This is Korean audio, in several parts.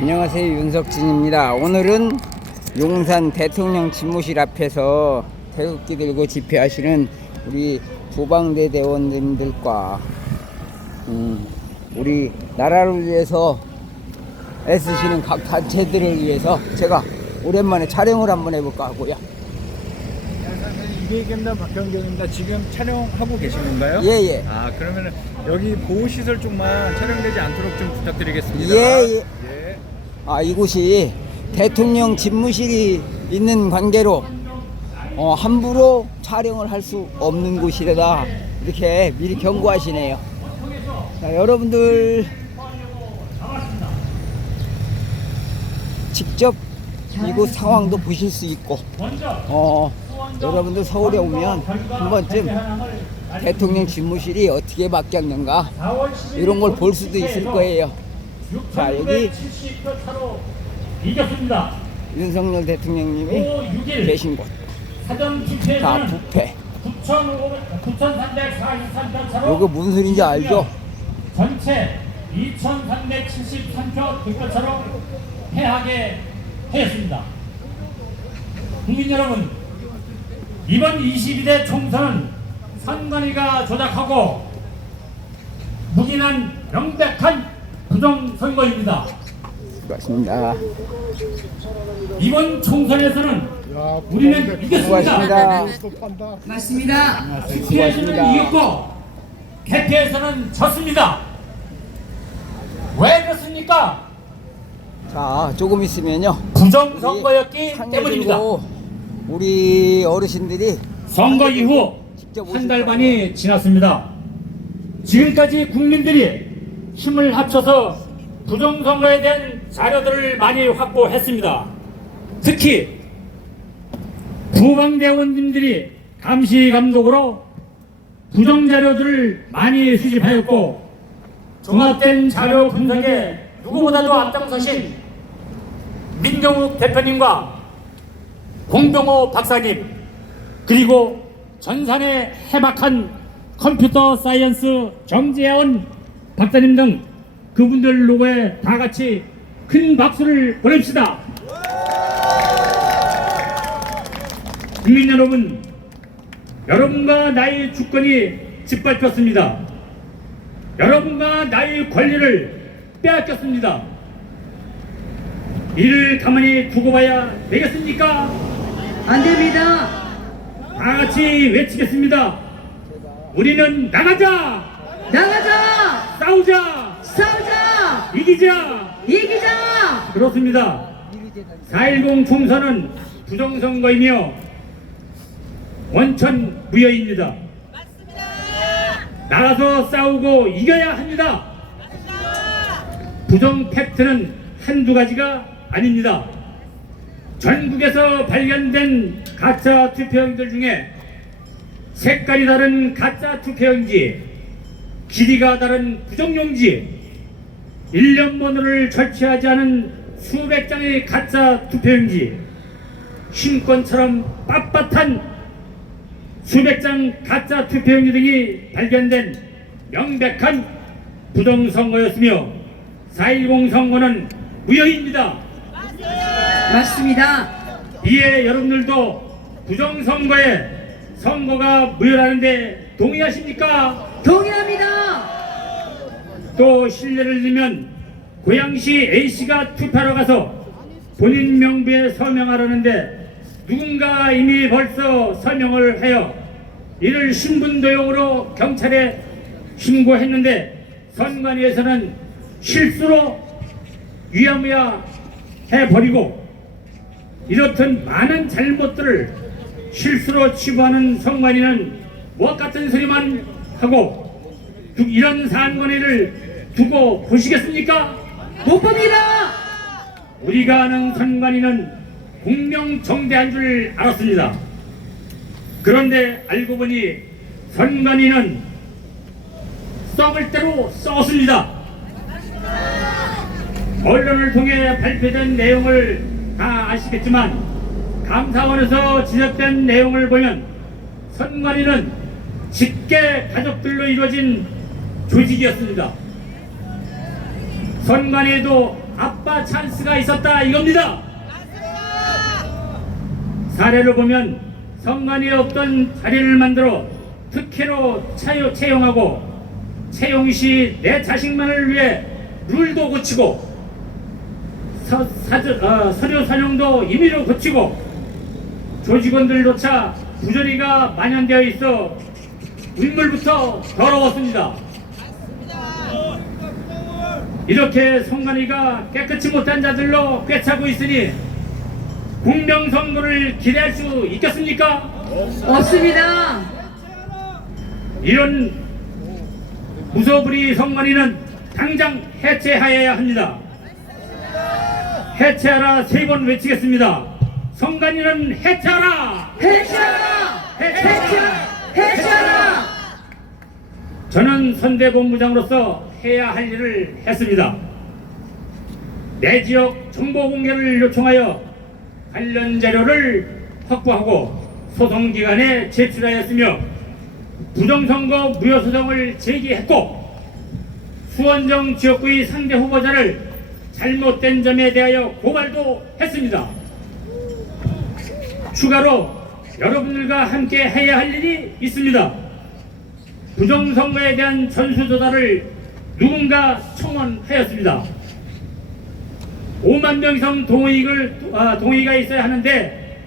안녕하세요, 윤석진입니다. 오늘은 용산 대통령 집무실 앞에서 태극기 들고 집회하시는 우리 부방대 대원님들과 우리 나라를 위해서 애쓰시는 각 단체들을 위해서 제가 오랜만에 촬영을 한번 해볼까 하고요. 이계겸단 박형경입니다. 지금 촬영하고 계신 건가요? 예예. 아, 그러면은 여기 보호시설 쪽만 촬영되지 않도록 좀 부탁드리겠습니다. 예예. 예. 이곳이 대통령 집무실이 있는 관계로 함부로 촬영을 할 수 없는 곳이다, 이렇게 미리 경고하시네요. 자, 여러분들 직접 이곳 상황도 보실 수 있고, 여러분들 서울에 오면 한 번쯤 대통령 집무실이 어떻게 바뀌었는가 이런 걸 볼 수도 있을 거예요. 자, 여기 이겼습니다. 윤석열 대통령님이 계신 곳. 자, 부패. 9,343표 차로 요거 무슨 소리인지 알죠? 전체 2,373표 득표차로 패하게 하였습니다. 국민 여러분, 이번 22대 총선은 선관위가 조작하고 묵인한 명백한 부정선거입니다. 맞습니다. 이번 총선에서는 우리는 이겼습니다. 수고하십니다. 맞습니다. 투표에서는 이겼고 개표에서는 졌습니다. 왜 그렇습니까? 자, 조금 있으면요, 부정선거였기 상에 때문입니다. 들고 우리 어르신들이 선거 이후 한 달 반이 지났습니다. 지금까지 국민들이 힘을 합쳐서 부정선거에 대한 자료들을 많이 확보했습니다. 특히 부방대원님들이 감시 감독으로 부정자료들을 많이 수집하였고, 종합된 자료 분석에 누구보다도 앞장서신 민경욱 대표님과 공병호 박사님, 그리고 전산의 해박한 컴퓨터 사이언스 정재원 박사님 등 그분들 로고에 다 같이 큰 박수를 보냅시다. 국민 여러분, 여러분과 나의 주권이 짓밟혔습니다. 여러분과 나의 권리를 빼앗겼습니다. 이를 가만히 두고 봐야 되겠습니까? 안 됩니다. 다 같이 외치겠습니다. 우리는 나가자! 나가자! 싸우자! 싸우자! 이기자! 이기자! 그렇습니다. 4.10 총선은 부정선거이며 원천 무효입니다. 나가서 싸우고 이겨야 합니다. 부정 팩트는 한두 가지가 아닙니다. 전국에서 발견된 가짜 투표용지들 중에 색깔이 다른 가짜 투표용지, 길이가 다른 부정용지, 일련 번호를 절취하지 않은 수백 장의 가짜 투표용지, 신권처럼 빳빳한 수백 장 가짜 투표용지 등이 발견된 명백한 부정선거였으며 4.10 선거는 무효입니다. 맞습니다. 이에 여러분들도 부정선거에 선거가 무효라는데 동의하십니까? 동의합니다. 또 실례를 들면 고양시 A씨가 투표하러 가서 본인 명부에 서명하라는데 누군가 이미 벌써 서명을 하여 이를 신분도용으로 경찰에 신고했는데 선관위에서는 실수로 유야무야 해버리고, 이렇듯 많은 잘못들을 실수로 치부하는 선관위는 무엇 같은 소리만 하고 이런 선관위를 두고 보시겠습니까? 못 봅니다. 우리가 아는 선관위는 공명정대한 줄 알았습니다. 그런데 알고 보니 선관위는 썩을 대로 썩었습니다. 언론을 통해 발표된 내용을 다 아시겠지만 감사원에서 지적된 내용을 보면 선관위는 직계 가족들로 이루어진 조직이었습니다. 선관위에도 아빠 찬스가 있었다 이겁니다. 사례를 보면 선관위에 없던 자리를 만들어 특혜로 채용하고 채용 시 내 자식만을 위해 룰도 고치고 서류 선용도 임의로 고치고 조직원들조차 부조리가 만연되어 있어 인물부터 더러웠습니다. 이렇게 선관위가 깨끗이 못한 자들로 꿰차고 있으니 공명선거를 기대할 수 있겠습니까? 없습니다. 이런 무소불위 선관위는 당장 해체하여야 합니다. 해체하라 3번 외치겠습니다. 선관위는 해체하라! 해체하라! 해체하라! 저는 선대본부장으로서 해야 할 일을 했습니다. 내 지역 정보 공개를 요청하여 관련 자료를 확보하고 소송기관에 제출하였으며 부정선거 무효소송을 제기했고 수원정 지역구의 상대 후보자를 잘못된 점에 대하여 고발도 했습니다. 추가로 여러분들과 함께 해야 할 일이 있습니다. 부정선거에 대한 전수조사를 누군가 청원하였습니다. 5만 명 이상 동의가 있어야 하는데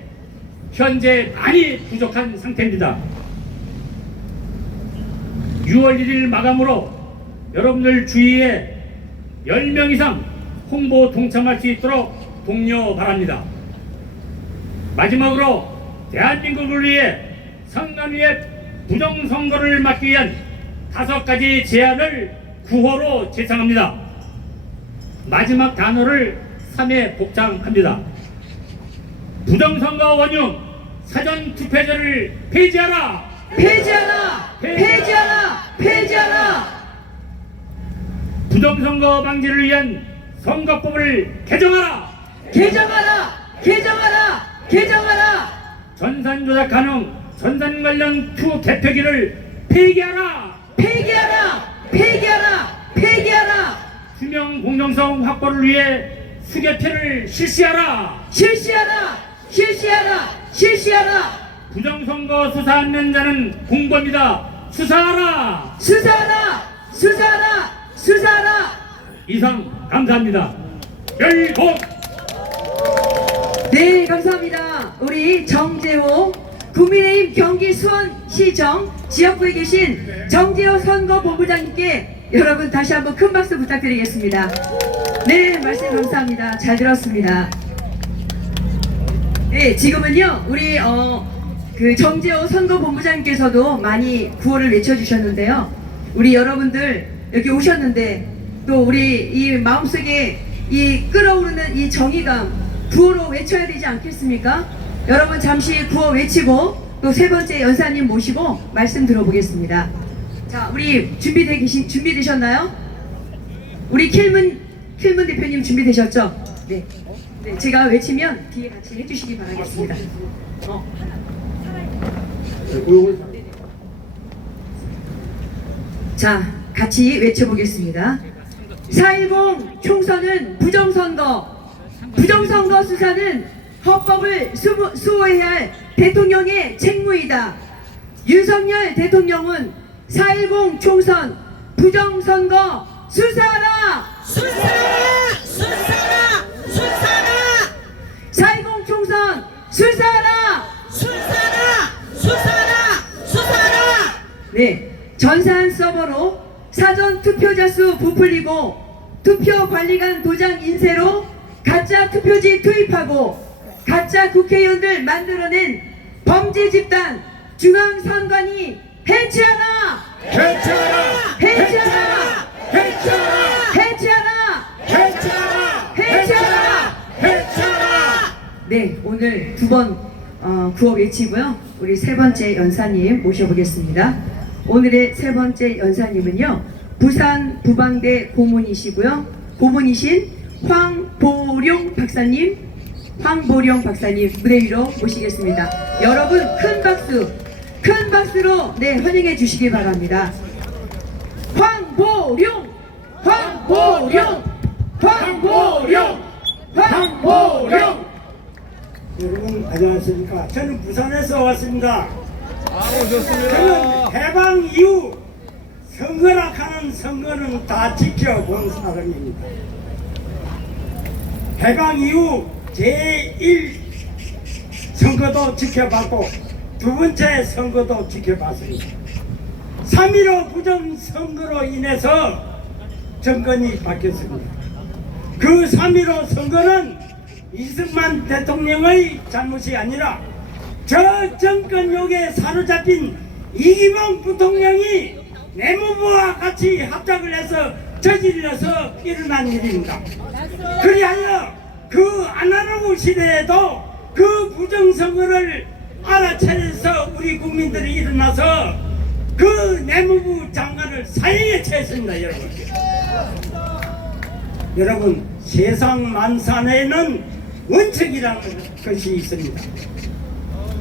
현재 많이 부족한 상태입니다. 6월 1일 마감으로 여러분들 주위에 10명 이상 홍보 동참할 수 있도록 독려 바랍니다. 마지막으로 대한민국을 위해 선관위의 부정선거를 막기 위한 5가지 제안을 구호로 제창합니다. 마지막 단어를 3회 복창합니다. 부정선거 원흉 사전투표제를 폐지하라! 폐지하라! 폐지하라! 폐지하라! 부정선거 방지를 위한 선거법을 개정하라! 개정하라! 개정하라! 개정하라! 전산 조작 가능 전산 관련 투 개표기를 폐기하라! 폐기하라! 폐기하라! 폐기하라! 투명 공정성 확보를 위해 수개표를 실시하라! 실시하라! 실시하라! 실시하라! 부정선거 수사하는 자는 공범이다. 수사하라! 수사하라! 수사하라! 수사하라! 이상 감사합니다. 열공! 네, 감사합니다. 우리 정재호 국민의힘 경기 수원시청 지역구에 계신 정재호 선거본부장님께 여러분 다시 한번 큰 박수 부탁드리겠습니다. 네, 말씀 감사합니다. 잘 들었습니다. 네, 지금은요 우리 그 정재호 선거본부장님께서도 많이 구호를 외쳐주셨는데요. 우리 여러분들 여기 오셨는데 또 우리 이 마음속에 이 끓어오르는 이 정의감 구호로 외쳐야 되지 않겠습니까? 여러분 잠시 구호 외치고 또 3번째 연사님 모시고 말씀 들어보겠습니다. 자, 우리 준비되셨나요? 우리 킬문 대표님 준비되셨죠? 네. 네, 제가 외치면 뒤에 같이 해주시기 바라겠습니다. 자, 같이 외쳐보겠습니다. 4.10 총선은 부정선거 수사는 헌법을 수호해야 할 대통령의 책무이다. 윤석열 대통령은 4.10 총선 부정선거 수사하라! 수사라! 수사라! 수사라! 4.10 총선 수사하라! 수사라! 수사라! 수사라! 네, 전산 서버로 사전 투표자 수 부풀리고 투표 관리관 도장 인쇄로 가짜 투표지 투입하고 가짜 국회의원들 만들어낸 범죄 집단 중앙선관위 해체하라! 해체하라! 해체하라! 해체하라! 해체하라! 해체하라! 해체하라! 해체하라! 네, 오늘 2번 구호 외치고요. 우리 3번째 연사님 모셔보겠습니다. 오늘의 3번째 연사님은요, 부산 부방대 고문이시고요. 고문이신 황보룡 박사님 무대 위로 모시겠습니다. 여러분 큰 박수로 네, 환영해 주시기 바랍니다. 황보룡! 황보령! 여러분 안녕하십니까. 저는 부산에서 왔습니다. 아우 좋습니다. 저는 해방 이후 선거라 하는 선거는 다 지켜본 사람입니다. 해방 이후 제1 선거도 지켜봤고 두 번째 선거도 지켜봤습니다. 3.15 부정선거로 인해서 정권이 바뀌었습니다. 그 3.15 선거는 이승만 대통령의 잘못이 아니라 저 정권욕에 사로잡힌 이기범 부통령이 내무부와 같이 합작을 해서 저질러서 일어난 일입니다. 그리하여 그 아날로그 시대에도 그 부정선거를 알아차려서 우리 국민들이 일어나서 그 내무부 장관을 사형에 처했습니다. 여러분 세상 만산에는 원칙이라는 것이 있습니다.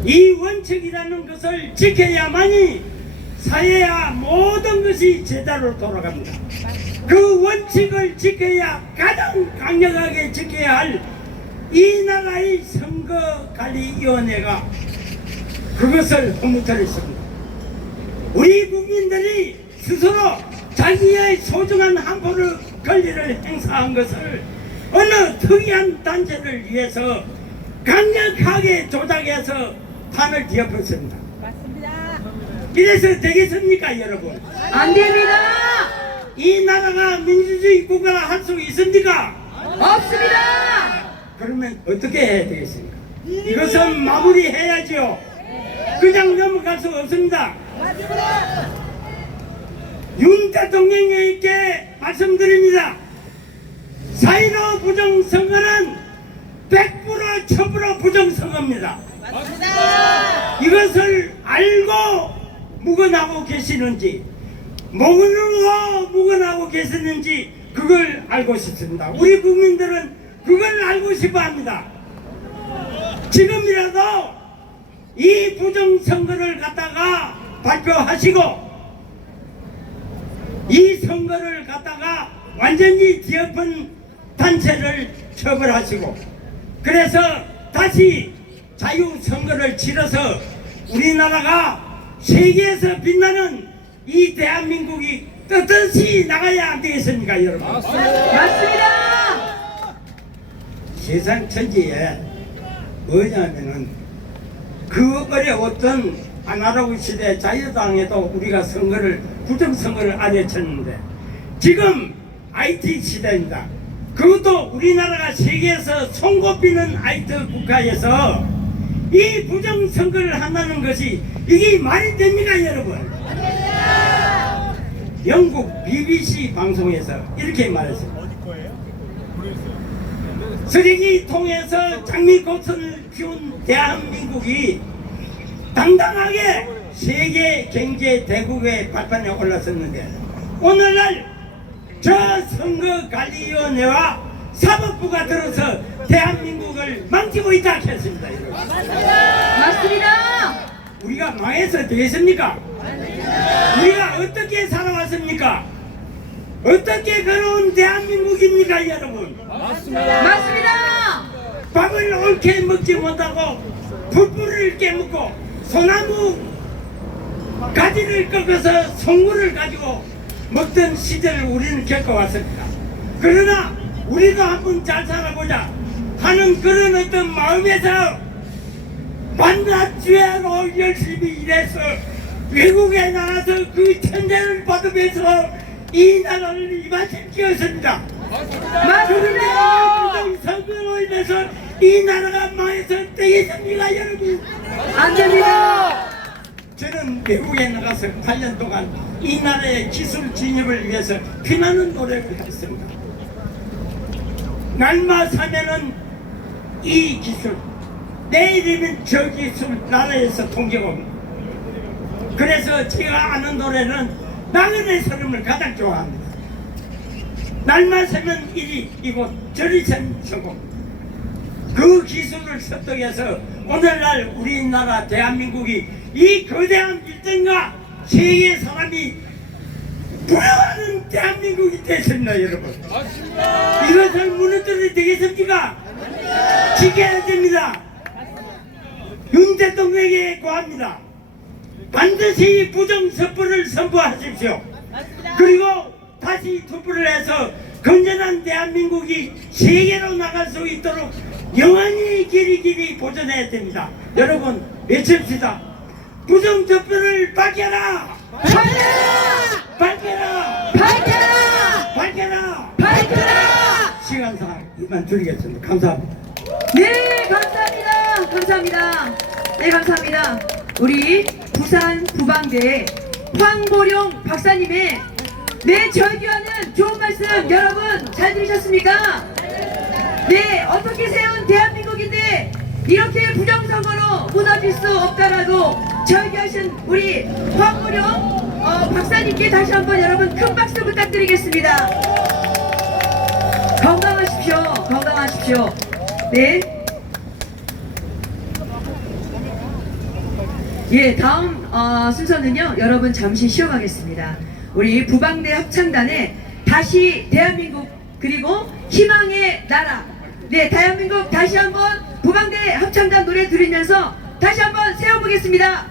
이 원칙이라는 것을 지켜야만이 사회와 모든 것이 제대로 돌아갑니다. 그 원칙을 지켜야 가장 강력하게 지켜야 할 이 나라의 선거관리위원회가 그것을 허물어뜨렸습니다. 우리 국민들이 스스로 자기의 소중한 한 표를 권리를 행사한 것을 어느 특이한 단체를 위해서 강력하게 조작해서 판을 뒤엎었습니다. 맞습니다. 이래서 되겠습니까, 여러분? 안 됩니다. 이 나라가 민주주의 국가라 할 수 있습니까? 없습니다. 그러면 어떻게 해야 되겠습니까? 이것은 마무리해야지요. 그냥 넘어갈 수 없습니다. 윤 대통령에게 말씀드립니다. 4.15 부정선거는 100% 1000% 부정선거입니다. 이것을 알고 묵어나고 계시는지 모르고 묵어나고 계시는지 그걸 알고 싶습니다. 우리 국민들은 그걸 알고 싶어합니다. 지금이라도 이 부정선거를 갖다가 발표하시고 이 선거를 갖다가 완전히 뒤엎은 단체를 처벌하시고 그래서 다시 자유선거를 치러서 우리나라가 세계에서 빛나는 이 대한민국이 떳떳이 나가야 안 되겠습니까, 여러분? 맞습니다. 세상 천지에 뭐냐면은 그 어려웠던 아날로그 시대 자유당에도 우리가 선거를 부정선거를 알려쳤는데 지금 IT 시대입니다. 그것도 우리나라가 세계에서 손꼽히는 IT 국가에서 이 부정선거를 한다는 것이 이게 말이 됩니까, 여러분? 영국 BBC 방송에서 이렇게 말했습니다. 쓰레기 통해서 장미꽃을 피운 대한민국이 당당하게 세계 경제 대국의 발판에 올랐었는데 오늘날 저 선거관리위원회와 사법부가 들어서 대한민국을 망치고 있다 했습니다. 맞습니다. 우리가 망해서 되겠습니까? 우리가 어떻게 살아왔습니까? 어떻게 그런 대한민국입니까, 여러분? 맞습니다. 밥을 옳게 먹지 못하고 풀뿌리를 깨먹고 소나무 가지를 꺾어서 송구를 가지고 먹던 시절을 우리는 겪어왔습니다. 그러나 우리도 한번 잘 살아보자 하는 그런 어떤 마음에서 만나주야로 열심히 일해서 외국에 나가서 그 천재를 받으면서 이 나라를 이만시켰습니다. 맞습니다. 선거로 인해서 이 나라가 망해서 되겠습니까, 여러분? 안 됩니다. 저는 외국에 나가서 8년 동안 이 나라의 기술 진입을 위해서 피나는 노력을 했습니다. 날마 사면은 이 기술, 내일이면 저 기술 나라에서 통계가 옵니다. 그래서 제가 아는 노래는 나그네 서름을 가장 좋아합니다. 날만 새면 이리 이곳 저리 샘 서고 그 기술을 습득해서 오늘날 우리나라 대한민국이 이 거대한 빌딩과 세계 사람이 부러워하는 대한민국이 됐습니다, 여러분. 이것을 무너뜨려도 되겠습니까? 지켜야 됩니다. 윤 대통령에게 고합니다. 반드시 부정선포를 선포하십시오. 그리고 다시 투표를 해서 건전한 대한민국이 세계로 나갈 수 있도록 영원히 길이 보존해야 됩니다. 여러분 외칩시다. 부정투표를 밝혀라! 밝혀라! 밝혀라! 밝혀라! 밝혀라! 밝혀라! 시간상 이만 드리겠습니다. 감사합니다. 네, 감사합니다. 감사합니다. 네, 감사합니다. 우리 부산 부방대 황보룡 박사님의 절규하는 좋은 말씀 여러분 잘 들으셨습니까? 네, 어떻게 세운 대한민국인데 이렇게 부정선거로 무너질 수 없다라고 절규하신 우리 황보룡 박사님께 다시 한번 여러분 큰 박수 부탁드리겠습니다. 건강하십시오. 건강하십시오. 네. 예, 다음 순서는요. 여러분 잠시 쉬어가겠습니다. 우리 부방대 합창단의 다시 대한민국 그리고 희망의 나라. 네, 대한민국 다시 한번 부방대 합창단 노래 들으면서 다시 한번 세워보겠습니다.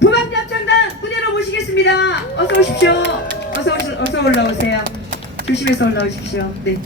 부방대 합창단 무대로 모시겠습니다. 어서 오십시오. 어서 올라오세요. 조심해서 올라오십시오. 네.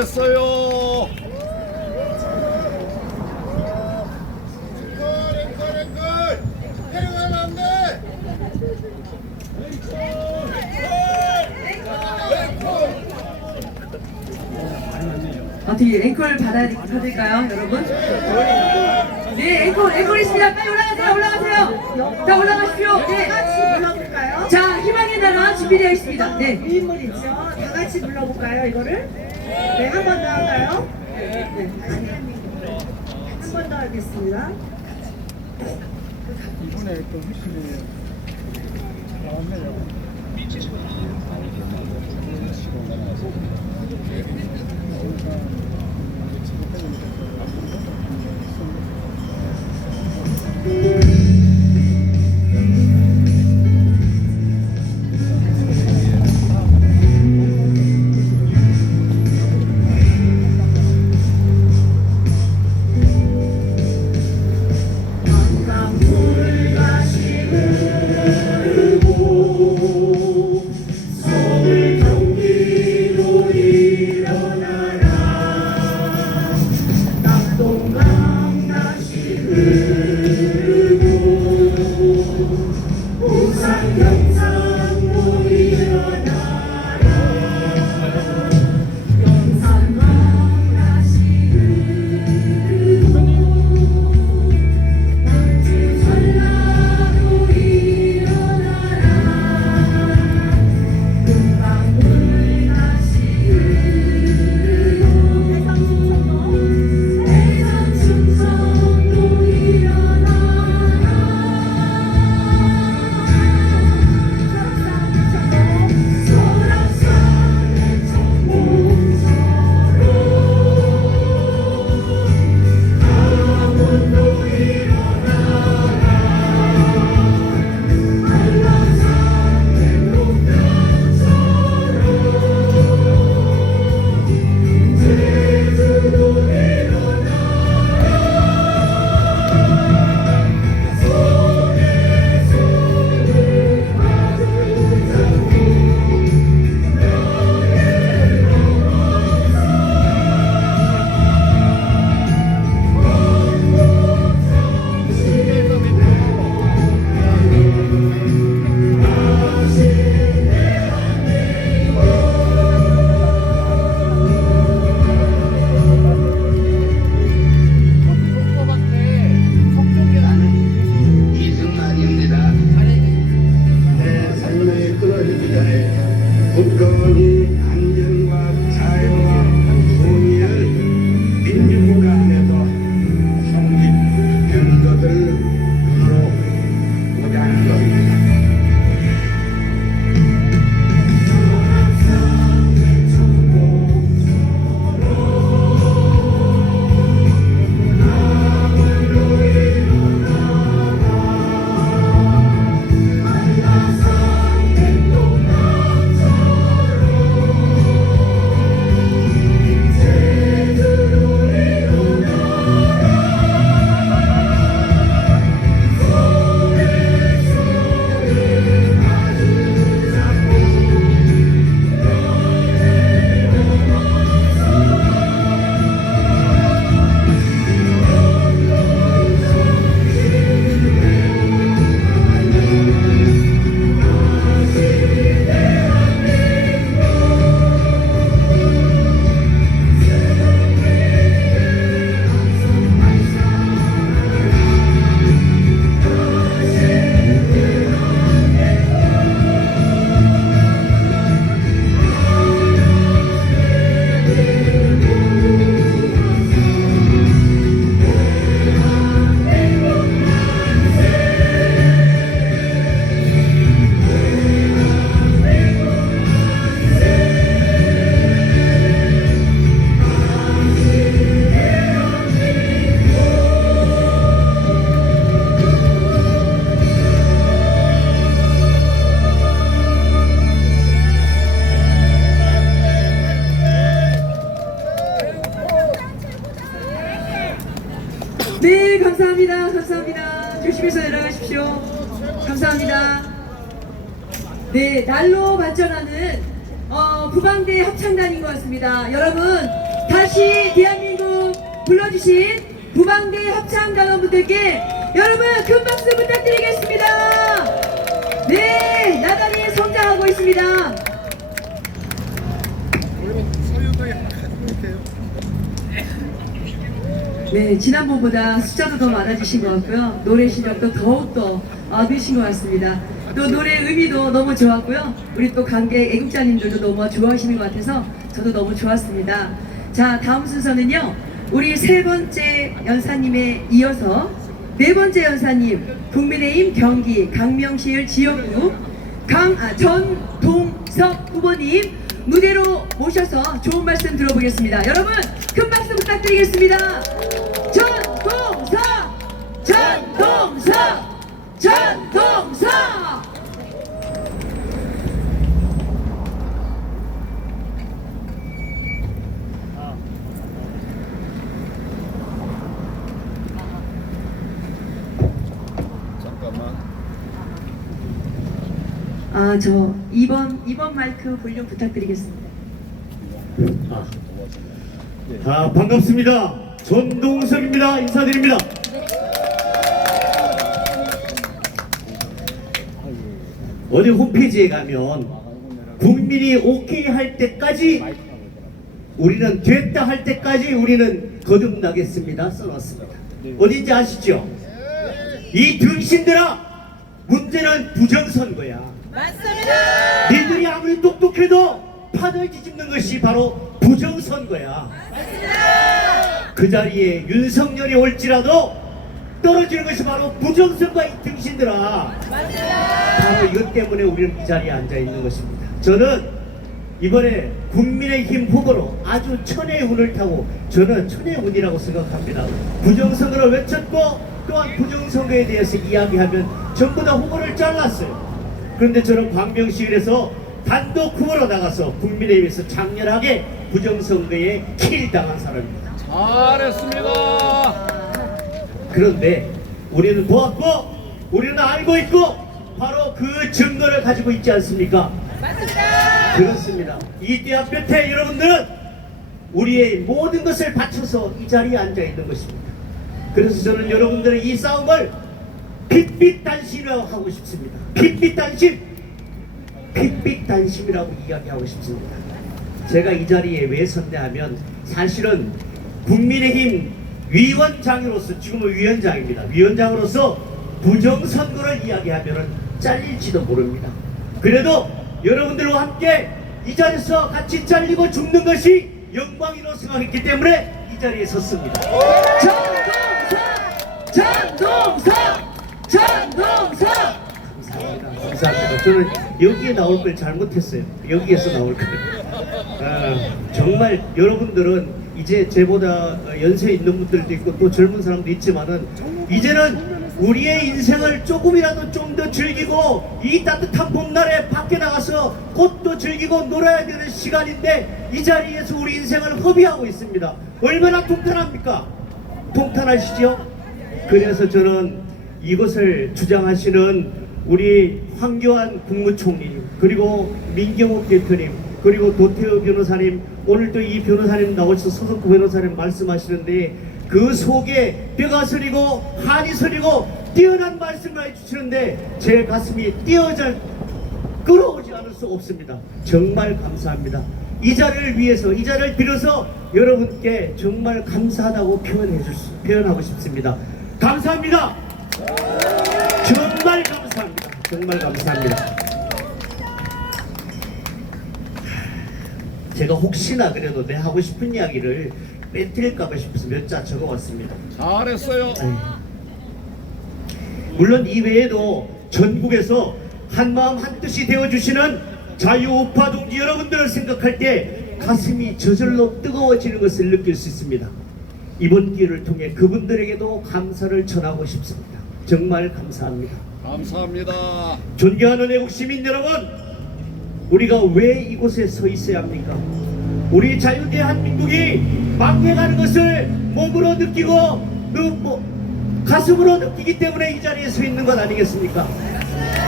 잘했어요. 내려가면 안 돼. 어떻게 앵콜 받을까요, 여러분? 네, 앵콜 있습니다. 빨리 올라가세요. 자, 올라가십시오. 네. 같이 불러볼까요? 자, 희망의 나라 준비되어 있습니다. 네. 인물 있죠? 다 같이 불러볼까요, 이거를? 네, 한 번 더 할까요? 네, 한 번 더 하겠습니다. 이번에 또 훨씬 나왔네요. 네, 감사합니다. 감사합니다. 조심해서 내려가십시오. 감사합니다. 네, 날로 발전하는 부방대 합창단인 것 같습니다. 여러분, 다시 대한민국 불러주신 부방대 합창단원분들께 여러분 큰 박수 부탁드리겠습니다. 네, 나날이 성장하고 있습니다. 네, 지난번보다 숫자도 더 많아지신 것 같고요. 노래 실력도 더욱더 늘신 것 같습니다. 또 노래 의미도 너무 좋았고요. 우리 또 관객 애국자님들도 너무 좋아하시는 것 같아서 저도 너무 좋았습니다. 자, 다음 순서는요. 우리 세 번째 연사님에 이어서 네 번째 연사님, 국민의힘 경기 강명시을 지역구 전동석 후보님 무대로 모셔서 좋은 말씀 들어보겠습니다. 여러분 큰 박수 부탁드리겠습니다. 전동석! 전동석! 전동석! 저 2번 마이크 볼륨 부탁드리겠습니다. 반갑습니다. 전동석입니다. 인사드립니다. 어디 홈페이지에 가면 국민이 오케이 할 때까지 우리는 됐다 할 때까지 우리는 거듭나겠습니다 써놨습니다. 어딘지 아시죠? 이 등신들아, 문제는 부정선거야. 맞습니다. 니들이 아무리 똑똑해도 판을 뒤집는 것이 바로 부정선거야. 맞습니다. 그 자리에 윤석열이 올지라도 떨어지는 것이 바로 부정선거. 이 등신들아. 맞습니다. 바로 이것 때문에 우리는 이 자리에 앉아 있는 것입니다. 저는 이번에 국민의힘 후보로 아주 천의 운을 타고, 저는 천의 운이라고 생각합니다. 부정선거를 외쳤고 또한 부정선거에 대해서 이야기하면 전부 다 후보를 잘랐어요. 그런데 저는 광명시을에서 단독 후보로 나가서 국민의힘에서 장렬하게 부정선거에 킬당한 사람입니다. 잘했습니다. 그런데 우리는 보았고 우리는 알고 있고 바로 그 증거를 가지고 있지 않습니까? 맞습니다. 그렇습니다. 이 대학 볕에 여러분들은 우리의 모든 것을 바쳐서 이 자리에 앉아 있는 것입니다. 그래서 저는 여러분들의 이 싸움을 핏빛단심이라고 하고 싶습니다. 핏빛단심, 핏빛단심이라고 이야기하고 싶습니다. 제가 이 자리에 왜 섰냐 하면 사실은 국민의힘 위원장으로서, 지금은 위원장입니다. 위원장으로서 부정선거를 이야기하면 잘릴지도 모릅니다. 그래도 여러분들과 함께 이 자리에서 같이 잘리고 죽는 것이 영광이라고 생각했기 때문에 이 자리에 섰습니다. 전동석! 전동석! 감사합니다. 감사합니다. 저는 여기에 나올 걸 잘못했어요. 여기에서 나올 걸. 정말 여러분들은 이제 제보다 연세 있는 분들도 있고 또 젊은 사람도 있지만은 이제는 우리의 인생을 조금이라도 좀 더 즐기고 이 따뜻한 봄날에 밖에 나가서 꽃도 즐기고 놀아야 되는 시간인데 이 자리에서 우리 인생을 허비하고 있습니다. 얼마나 통탄합니까? 통탄하시죠? 그래서 저는 이것을 주장하시는 우리 황교안 국무총리님, 그리고 민경욱 대표님, 그리고 도태우 변호사님, 오늘 또 이 변호사님 나오셔서 서석구 변호사님 말씀하시는데 그 속에 뼈가 서리고 한이 서리고 뛰어난 말씀을 해주시는데 제 가슴이 끌어오지 않을 수 없습니다. 정말 감사합니다. 이 자리를 위해서, 이 자리를 빌어서 여러분께 정말 감사하다고 표현하고 싶습니다. 감사합니다. 정말 감사합니다. 정말 감사합니다. 제가 혹시나 그래도 내 하고 싶은 이야기를 빼뜨릴까봐 싶어서 몇 자 적어왔습니다. 잘했어요. 물론 이외에도 전국에서 한마음 한뜻이 되어주시는 자유우파 동지 여러분들을 생각할 때 가슴이 저절로 뜨거워지는 것을 느낄 수 있습니다. 이번 기회를 통해 그분들에게도 감사를 전하고 싶습니다. 정말 감사합니다. 감사합니다. 존경하는 애국시민 여러분, 우리가 왜 이곳에 서 있어야 합니까? 우리 자유대한민국이 망해가는 것을 몸으로 느끼고 가슴으로 느끼기 때문에 이 자리에 서 있는 것 아니겠습니까?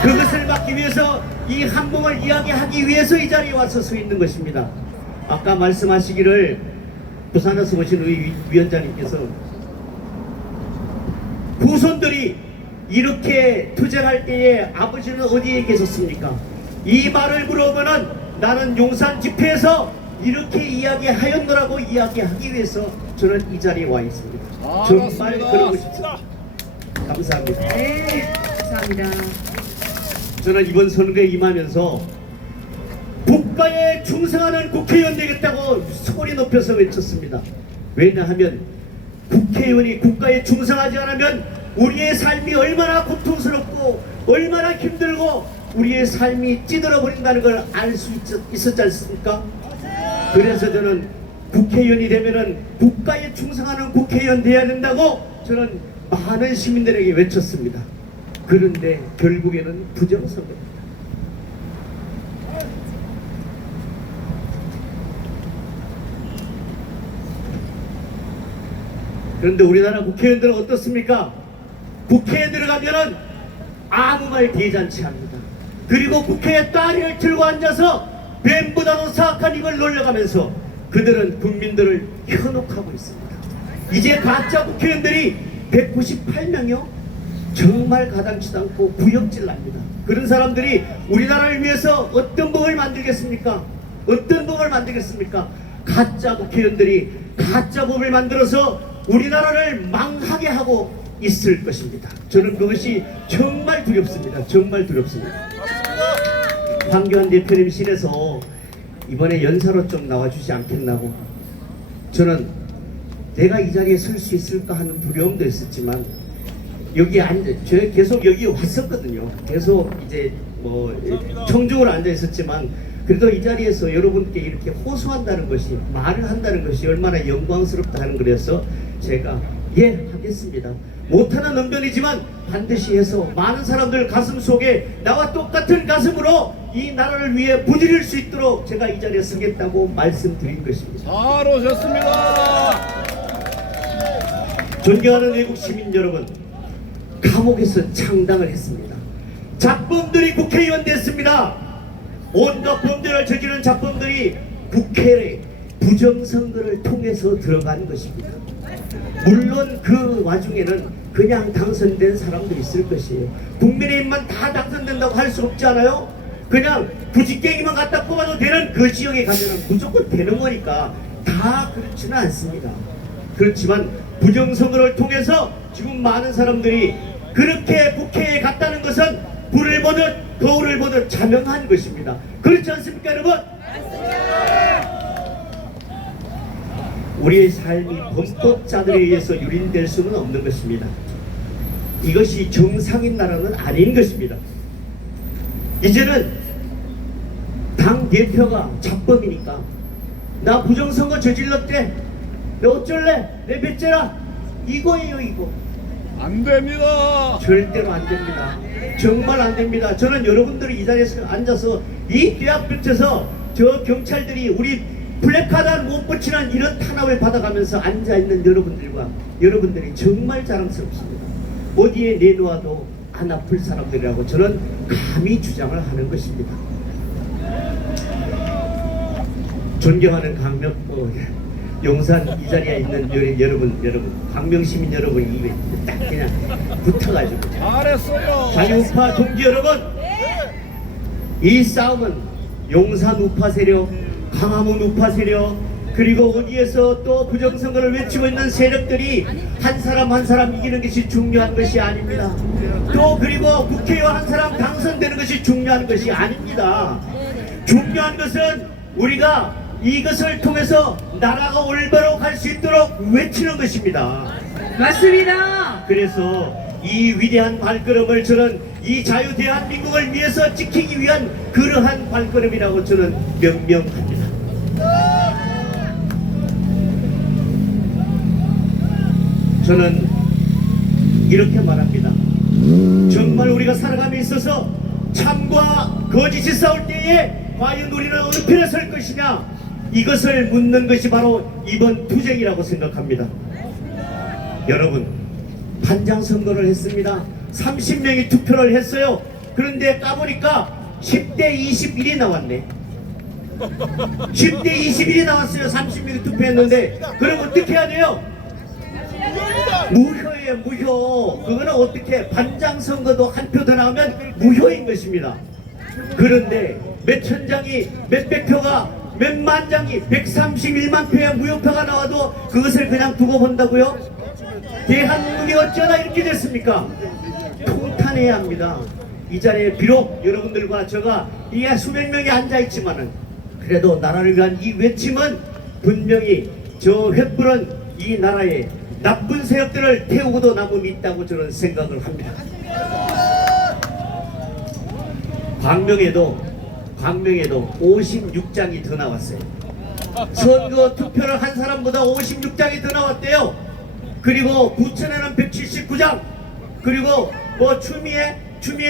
그것을 막기 위해서 이 한몸을 이야기하기 위해서 이 자리에 와서 서 있는 것입니다. 아까 말씀하시기를 부산에서 오신 위원장님께서 후손들이 이렇게 투쟁할 때에 아버지는 어디에 계셨습니까? 이 말을 물어보면은 나는 용산 집회에서 이렇게 이야기하였노라고 이야기하기 위해서 저는 이 자리에 와 있습니다. 정말 그러고 싶습니다. 감사합니다. 네, 감사합니다. 저는 이번 선거에 임하면서 국가에 충성하는 국회의원 되겠다고 소리 높여서 외쳤습니다. 왜냐하면 국회의원이 국가에 충성하지 않으면 우리의 삶이 얼마나 고통스럽고 얼마나 힘들고 우리의 삶이 찌들어 버린다는 걸 알 수 있었지 않습니까? 그래서 저는 국회의원이 되면은 국가에 충성하는 국회의원 돼야 된다고 저는 많은 시민들에게 외쳤습니다. 그런데 결국에는 부정선거입니다. 그런데 우리나라 국회의원들은 어떻습니까? 국회에 들어가면은 아무 말 대잔치 합니다. 그리고 국회에 따리를 들고 앉아서 뱀보다도 사악한 입을 놀려가면서 그들은 국민들을 현혹하고 있습니다. 이제 가짜 국회의원들이 198명이요? 정말 가당치도 않고 구역질 납니다. 그런 사람들이 우리나라를 위해서 어떤 법을 만들겠습니까? 어떤 법을 만들겠습니까? 가짜 국회의원들이 가짜 법을 만들어서 우리나라를 망하게 하고 있을 것입니다. 저는 그것이 정말 두렵습니다. 정말 두렵습니다. 황교안 대표님 실에서 이번에 연사로 좀 나와주지 않겠나고 저는 내가 이 자리에 설 수 있을까 하는 두려움도 있었지만 여기 제가 계속 여기 왔었거든요. 계속 이제 뭐 청중으로 앉아 있었지만 그래도 이 자리에서 여러분께 이렇게 호소한다는 것이 말을 한다는 것이 얼마나 영광스럽다 하는 거라서 제가 예 하겠습니다. 못하는 언변이지만 반드시 해서 많은 사람들 가슴 속에 나와 똑같은 가슴으로 이 나라를 위해 부지릴 수 있도록 제가 이 자리에 서겠다고 말씀드린 것입니다. 잘 오셨습니다. 존경하는 외국 시민 여러분, 감옥에서 창당을 했습니다. 잡범들이 국회의원 됐습니다. 온갖 범죄를 저지른 잡범들이 국회에 부정선거를 통해서 들어간 것입니다. 물론 그 와중에는 그냥 당선된 사람도 있을 것이에요. 국민의힘만 다 당선된다고 할 수 없지 않아요? 그냥 부직갱이만 갖다 뽑아도 되는 그 지역에 가면 무조건 되는 거니까 다 그렇지는 않습니다. 그렇지만 부정선거를 통해서 지금 많은 사람들이 그렇게 국회에 갔다는 것은 불을 보듯 거울을 보듯 자명한 것입니다. 그렇지 않습니까 여러분? 우리의 삶이 범법자들에 의해서 유린될 수는 없는 것입니다. 이것이 정상인 나라는 아닌 것입니다. 이제는 당 대표가 잡범이니까 나 부정선거 저질렀대, 내 어쩔래, 내 배째라, 이거예요 이거. 안 됩니다. 절대로 안 됩니다. 정말 안 됩니다. 저는 여러분들이 이 자리에서 앉아서 이 뙤약 끝에서 저 경찰들이 우리 플래카드 못 붙이는 이런 탄압을 받아가면서 앉아있는 여러분들과 여러분들이 정말 자랑스럽습니다. 어디에 내놓아도 안 아플 사람들이라고 저는 감히 주장을 하는 것입니다. 존경하는 용산 이 자리에 있는 여러분 광명시민 여러분 입에 딱 그냥 붙어가지고 잘했어요. 자유우파 동지 여러분, 이 싸움은 용산 우파 세력, 강화문 우파 세력, 그리고 어디에서 또 부정선거를 외치고 있는 세력들이 한 사람 한 사람 이기는 것이 중요한 것이 아닙니다. 또 그리고 국회의원 한 사람 당선되는 것이 중요한 것이 아닙니다. 중요한 것은 우리가 이것을 통해서 나라가 올바로 갈 수 있도록 외치는 것입니다. 맞습니다. 그래서 이 위대한 발걸음을 저는 이 자유 대한민국을 위해서 지키기 위한 그러한 발걸음이라고 저는 명명합니다. 저는 이렇게 말합니다. 정말 우리가 살아감에 있어서 참과 거짓이 싸울 때에 과연 우리는 어느 편에 설 것이냐, 이것을 묻는 것이 바로 이번 투쟁이라고 생각합니다. 여러분, 반장선거를 했습니다. 30명이 투표를 했어요. 그런데 까보니까 10대 21이 나왔네. 10대 21이 나왔어요. 30명이 투표했는데. 그럼 어떻게 해야 돼요? 무효예요, 무효. 그거는 어떻게, 반장 선거도 한 표 더 나오면 무효인 것입니다. 그런데 몇 천장이, 몇백 표가, 몇만 장이, 131만 표의 무효표가 나와도 그것을 그냥 두고 본다고요? 대한민국이 어쩌다 이렇게 됐습니까? 통탄해야 합니다. 이 자리에 비록 여러분들과 제가 이 수백 명이 앉아있지만은 그래도 나라를 위한 이 외침은 분명히 저 횃불은 이 나라의 나쁜 세력들을 태우고도 남음이 있다고 저는 생각을 합니다. 광명에도 56장이 더 나왔어요. 선거 투표를 한 사람보다 56장이 더 나왔대요. 그리고 부천에는 179장, 그리고 뭐 추미애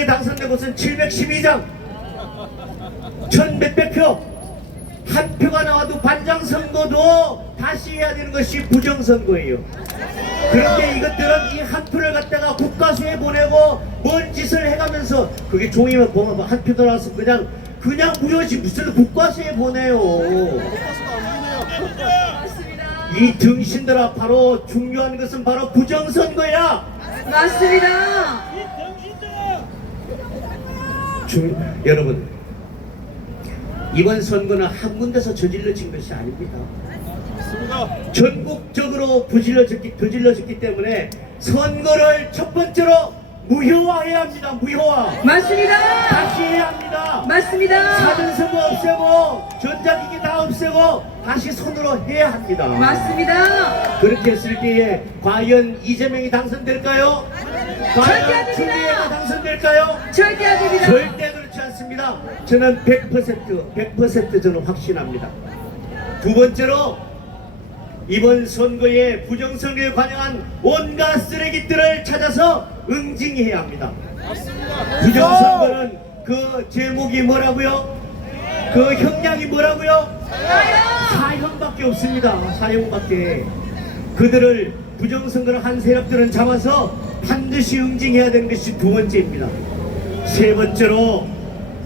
당선된 곳은 712장, 1000몇백 표. 한 표가 나와도 반장 선거도 다시 해야 되는 것이 부정선거예요. 그런데 이것들은 이 한 표를 갖다가 국가수에 보내고 뭔 짓을 해가면서 그게 종이만 보면 한 표도 나와서 그냥 무효지 무슨 국가수에 보내요. 이 등신들아, 바로 중요한 것은 바로 부정선거야. 맞습니다. 여러분, 이번 선거는 한 군데서 저질러진 것이 아닙니다. 전국적으로 저질러졌기 때문에 선거를 첫 번째로 무효화해야 합니다. 무효화. 맞습니다. 다시 해야 합니다. 맞습니다. 사전선거 없애고 전자기기 다 없애고 다시 손으로 해야 합니다. 맞습니다. 그렇게 했을 때에 과연 이재명이 당선될까요? 절대 안 과연 됩니다. 추미애가 당선될까요? 절대 안 됩니다. 절대 그렇지 않습니다. 저는 100% 저는 확신합니다. 두 번째로, 이번 선거에 부정선거에 관여한 온갖 쓰레기들을 찾아서 응징해야 합니다. 부정선거는 그 제목이 뭐라고요? 그 형량이 뭐라고요? 사형밖에 없습니다. 사형밖에. 그들을, 부정선거를 한 세력들은 잡아서 반드시 응징해야 되는 것이 두 번째입니다. 세 번째로,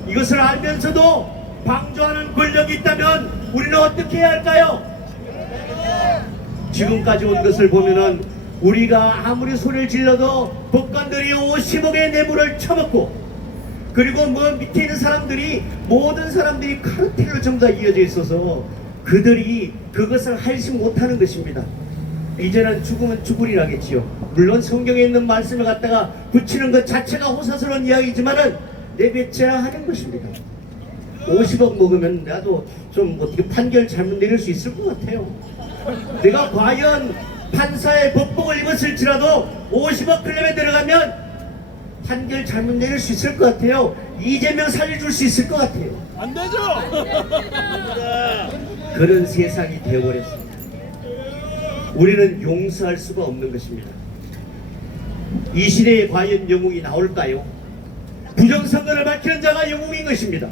이것을 알면서도 방조하는 권력이 있다면 우리는 어떻게 해야 할까요? 지금까지 온 것을 보면은 우리가 아무리 소리를 질러도 법관들이 50억의 뇌물을 처먹고, 그리고 뭐 밑에 있는 사람들이, 모든 사람들이 카르텔로 전부 다 이어져 있어서 그들이 그것을 하지 못하는 것입니다. 이제는 죽으면 죽으리라겠지요. 물론 성경에 있는 말씀을 갖다가 붙이는 것 자체가 호사스러운 이야기지만은 내뱉어야 하는 것입니다. 50억 먹으면 나도 좀 어떻게 판결 잘못 내릴 수 있을 것 같아요. 내가 과연 판사의 법복을 입었을지라도 50억 클럽에 들어가면 판결 잘못 내릴 수 있을 것 같아요. 이재명 살려줄 수 있을 것 같아요. 안 되죠. 그런 세상이 되어버렸습니다. 우리는 용서할 수가 없는 것입니다. 이 시대에 과연 영웅이 나올까요? 부정선거를 밝히는 자가 영웅인 것입니다.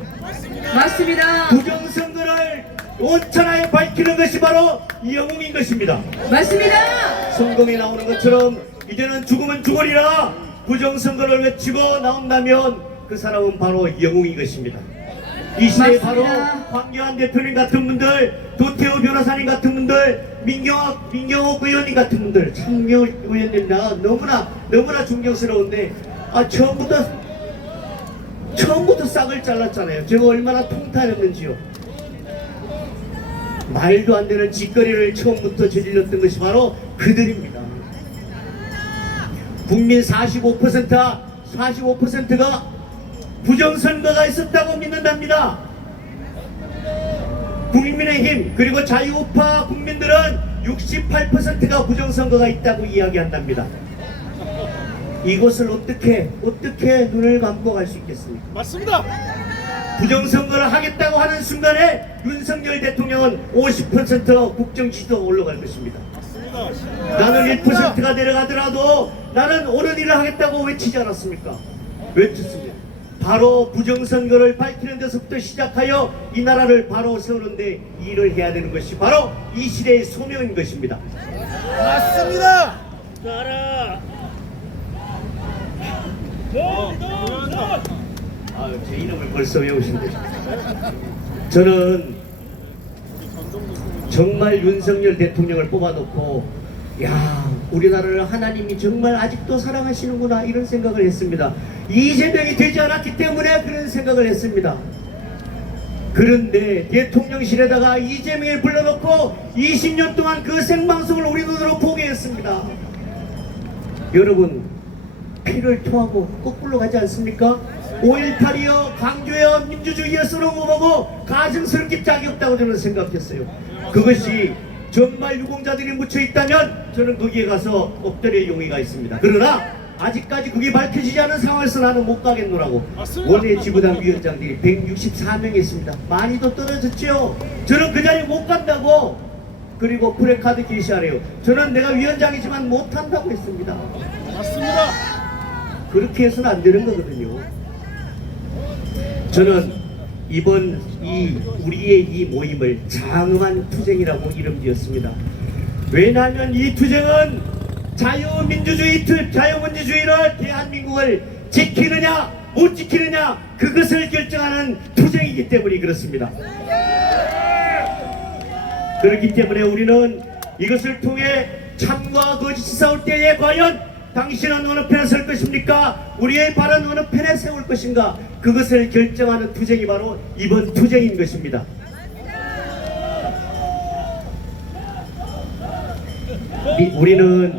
맞습니다. 부정선거를 온천하에 밝히는 것이 바로 영웅인 것입니다. 맞습니다. 성경에 나오는 것처럼 이제는 죽으면 죽으리라 부정선거를 외치고 나온다면 그 사람은 바로 영웅인 것입니다. 이 시대에 바로 황교안 대표님 같은 분들, 도태우 변호사님 같은 분들, 민경욱 의원님 같은 분들, 창명 의원님, 나 너무나 존경스러운데, 처음부터 싹을 잘랐잖아요. 제가 얼마나 통탄했는지요. 말도 안 되는 짓거리를 처음부터 저질렀던 것이 바로 그들입니다. 국민 45%가 부정선거가 있었다고 믿는답니다. 국민의힘 그리고 자유우파 국민들은 68%가 부정선거가 있다고 이야기한답니다. 이것을 어떻게 눈을 감고 갈 수 있겠습니까? 맞습니다. 부정선거를 하겠다고 하는 순간에 윤석열 대통령은 50% 국정 지지도가 올라갈 것입니다. 나는 1%가 내려가더라도 나는 옳은 일을 하겠다고 외치지 않았습니까? 외쳤습니다. 바로 부정선거를 밝히는 데서부터 시작하여 이 나라를 바로 세우는데 일을 해야 되는 것이 바로 이 시대의 소명인 것입니다. 맞습니다. 제 이름을 벌써 외우신데 저는 정말 윤석열 대통령을 뽑아놓고 야, 우리나라를 하나님이 정말 아직도 사랑하시는구나 이런 생각을 했습니다. 이재명이 되지 않았기 때문에 그런 생각을 했습니다. 그런데 대통령실에다가 이재명을 불러놓고 20년 동안 그 생방송을 우리 눈으로 보게 했습니다. 여러분, 피를 토하고 거꾸로 가지 않습니까? 5.18이여 강조여 민주주의여 쏘롱보고 가증스럽게 짝이 없다고 저는 생각했어요. 그것이 정말 유공자들이 묻혀 있다면 저는 거기에 가서 엎드릴 용의가 있습니다. 그러나 아직까지 그게 밝혀지지 않은 상황에서 나는 못 가겠노라고. 원외 지부당 위원장들이 164명 있습니다. 많이 더 떨어졌죠. 저는 그 자리에 못 간다고. 그리고 프레카드 게시하래요. 저는 내가 위원장이지만 못한다고 했습니다. 맞습니다. 그렇게 해서는 안 되는 거거든요. 저는 이번 우리의 이 모임을 장엄한 투쟁이라고 이름지었습니다. 왜냐하면 이 투쟁은 자유민주주의를 대한민국을 지키느냐 못 지키느냐 그것을 결정하는 투쟁이기 때문에 그렇습니다. 그렇기 때문에 우리는 이것을 통해 참과 거짓이 싸울 때에 과연 당신은 어느 편에 설 것입니까? 우리의 발은 어느 편에 세울 것인가? 그것을 결정하는 투쟁이 바로 이번 투쟁인 것입니다. 우리는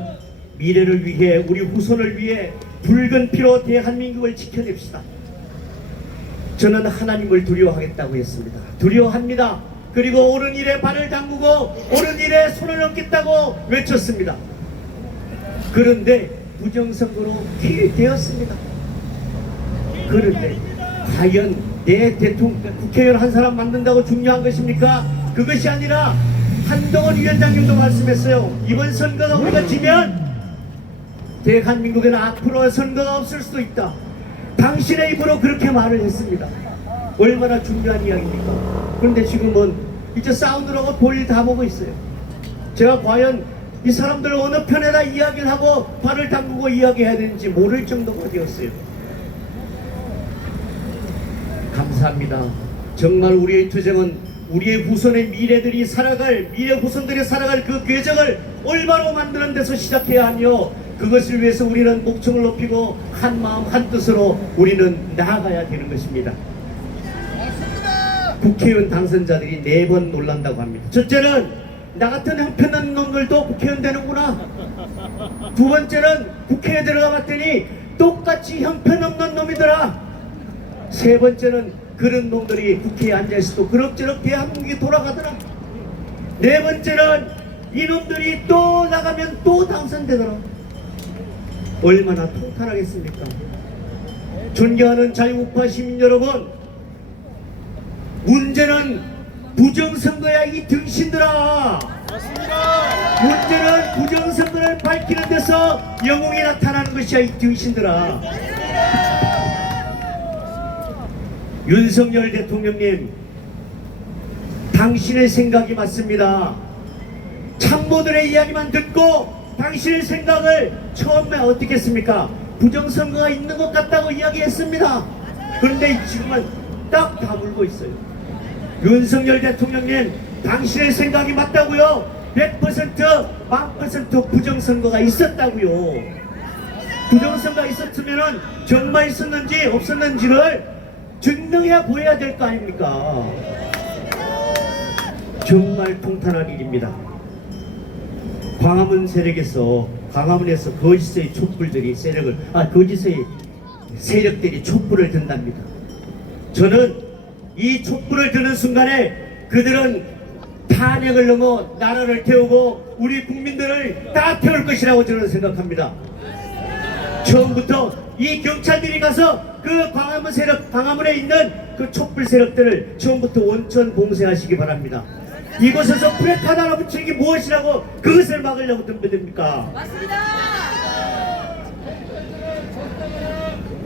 미래를 위해 우리 후손을 위해 붉은 피로 대한민국을 지켜냅시다. 저는 하나님을 두려워하겠다고 했습니다. 두려워합니다. 그리고 옳은 일에 발을 담그고 옳은 일에 손을 얹겠다고 외쳤습니다. 그런데 부정선거로 기회되었습니다. 그런데 과연 내 국회의원 한 사람 만든다고 중요한 것입니까? 그것이 아니라 한동훈 위원장님도 말씀했어요. 이번 선거가 우리가 지면 대한민국에는 앞으로 선거가 없을 수도 있다. 당신의 입으로 그렇게 말을 했습니다. 얼마나 중요한 이야기입니까? 그런데 지금은 이제 사우нд라고 볼일 다 보고 있어요. 제가 과연 이 사람들 어느 편에다 이야기를 하고 발을 담그고 이야기해야 되는지 모를 정도가 되었어요. 감사합니다. 정말 우리의 투쟁은 우리의 후손의 미래 후손들이 살아갈 그 궤적을 올바로 만드는 데서 시작해야 하며 그것을 위해서 우리는 목청을 높이고 한 마음 한 뜻으로 우리는 나아가야 되는 것입니다. 국회의원 당선자들이 4번 놀란다고 합니다. 첫째는 나 같은 형편없는 놈들도 국회의원 되는구나. 두 번째는 국회에 들어가 봤더니 똑같이 형편없는 놈이더라. 세 번째는 그런 놈들이 국회에 앉아있어도 그럭저럭 대한민국이 돌아가더라. 네 번째는 이놈들이 또 나가면 또 당선되더라. 얼마나 통탄하겠습니까? 존경하는 자유우파 시민 여러분, 문제는 부정선거야 이 등신들아. 문제는 부정선거를 밝히는 데서 영웅이 나타나는 것이야 이 등신들아. 윤석열 대통령님, 당신의 생각이 맞습니다. 참모들의 이야기만 듣고 당신의 생각을 처음에 어떻게 했습니까? 부정선거가 있는 것 같다고 이야기했습니다. 그런데 지금은 딱 다물고 있어요. 윤석열 대통령님, 당신의 생각이 맞다고요? 100% 1000% 부정선거가 있었다고요. 부정선거가 있었으면 정말 있었는지 없었는지를 증명해 보여야 될 거 아닙니까? 정말 통탄한 일입니다. 광화문에서 거짓의 촛불들이 거짓의 세력들이 촛불을 든답니다. 저는 이 촛불을 드는 순간에 그들은 탄핵을 넘어 나라를 태우고 우리 국민들을 다 태울 것이라고 저는 생각합니다. 처음부터 이 경찰들이 가서 그 광화문에 있는 그 촛불 세력들을 처음부터 원천 봉쇄하시기 바랍니다. 이곳에서 프레카드 하나 붙이는 게 무엇이라고 그것을 막으려고 덤벼듭니까? 맞습니다.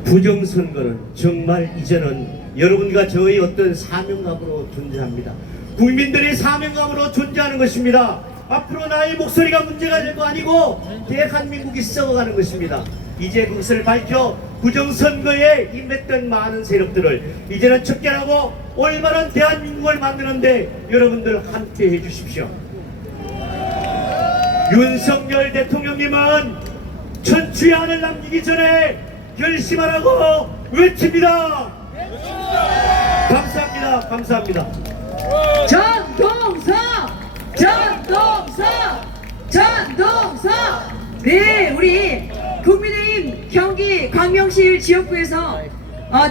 부정선거는 정말 이제는 여러분과 저의 어떤 사명감으로 존재합니다. 국민들의 사명감으로 존재하는 것입니다. 앞으로 나의 목소리가 문제가 될 거 아니고 대한민국이 썩어가는 것입니다. 이제 그것을 밝혀 부정선거에 임했던 많은 세력들을 이제는 척결하고 올바른 대한민국을 만드는데 여러분들 함께 해주십시오. 윤석열 대통령님은 천추양을 남기기 전에 결심하라고 외칩니다. 감사합니다. 감사합니다. 전동서! 네, 우리 국민의힘 경기 광명시 지역구에서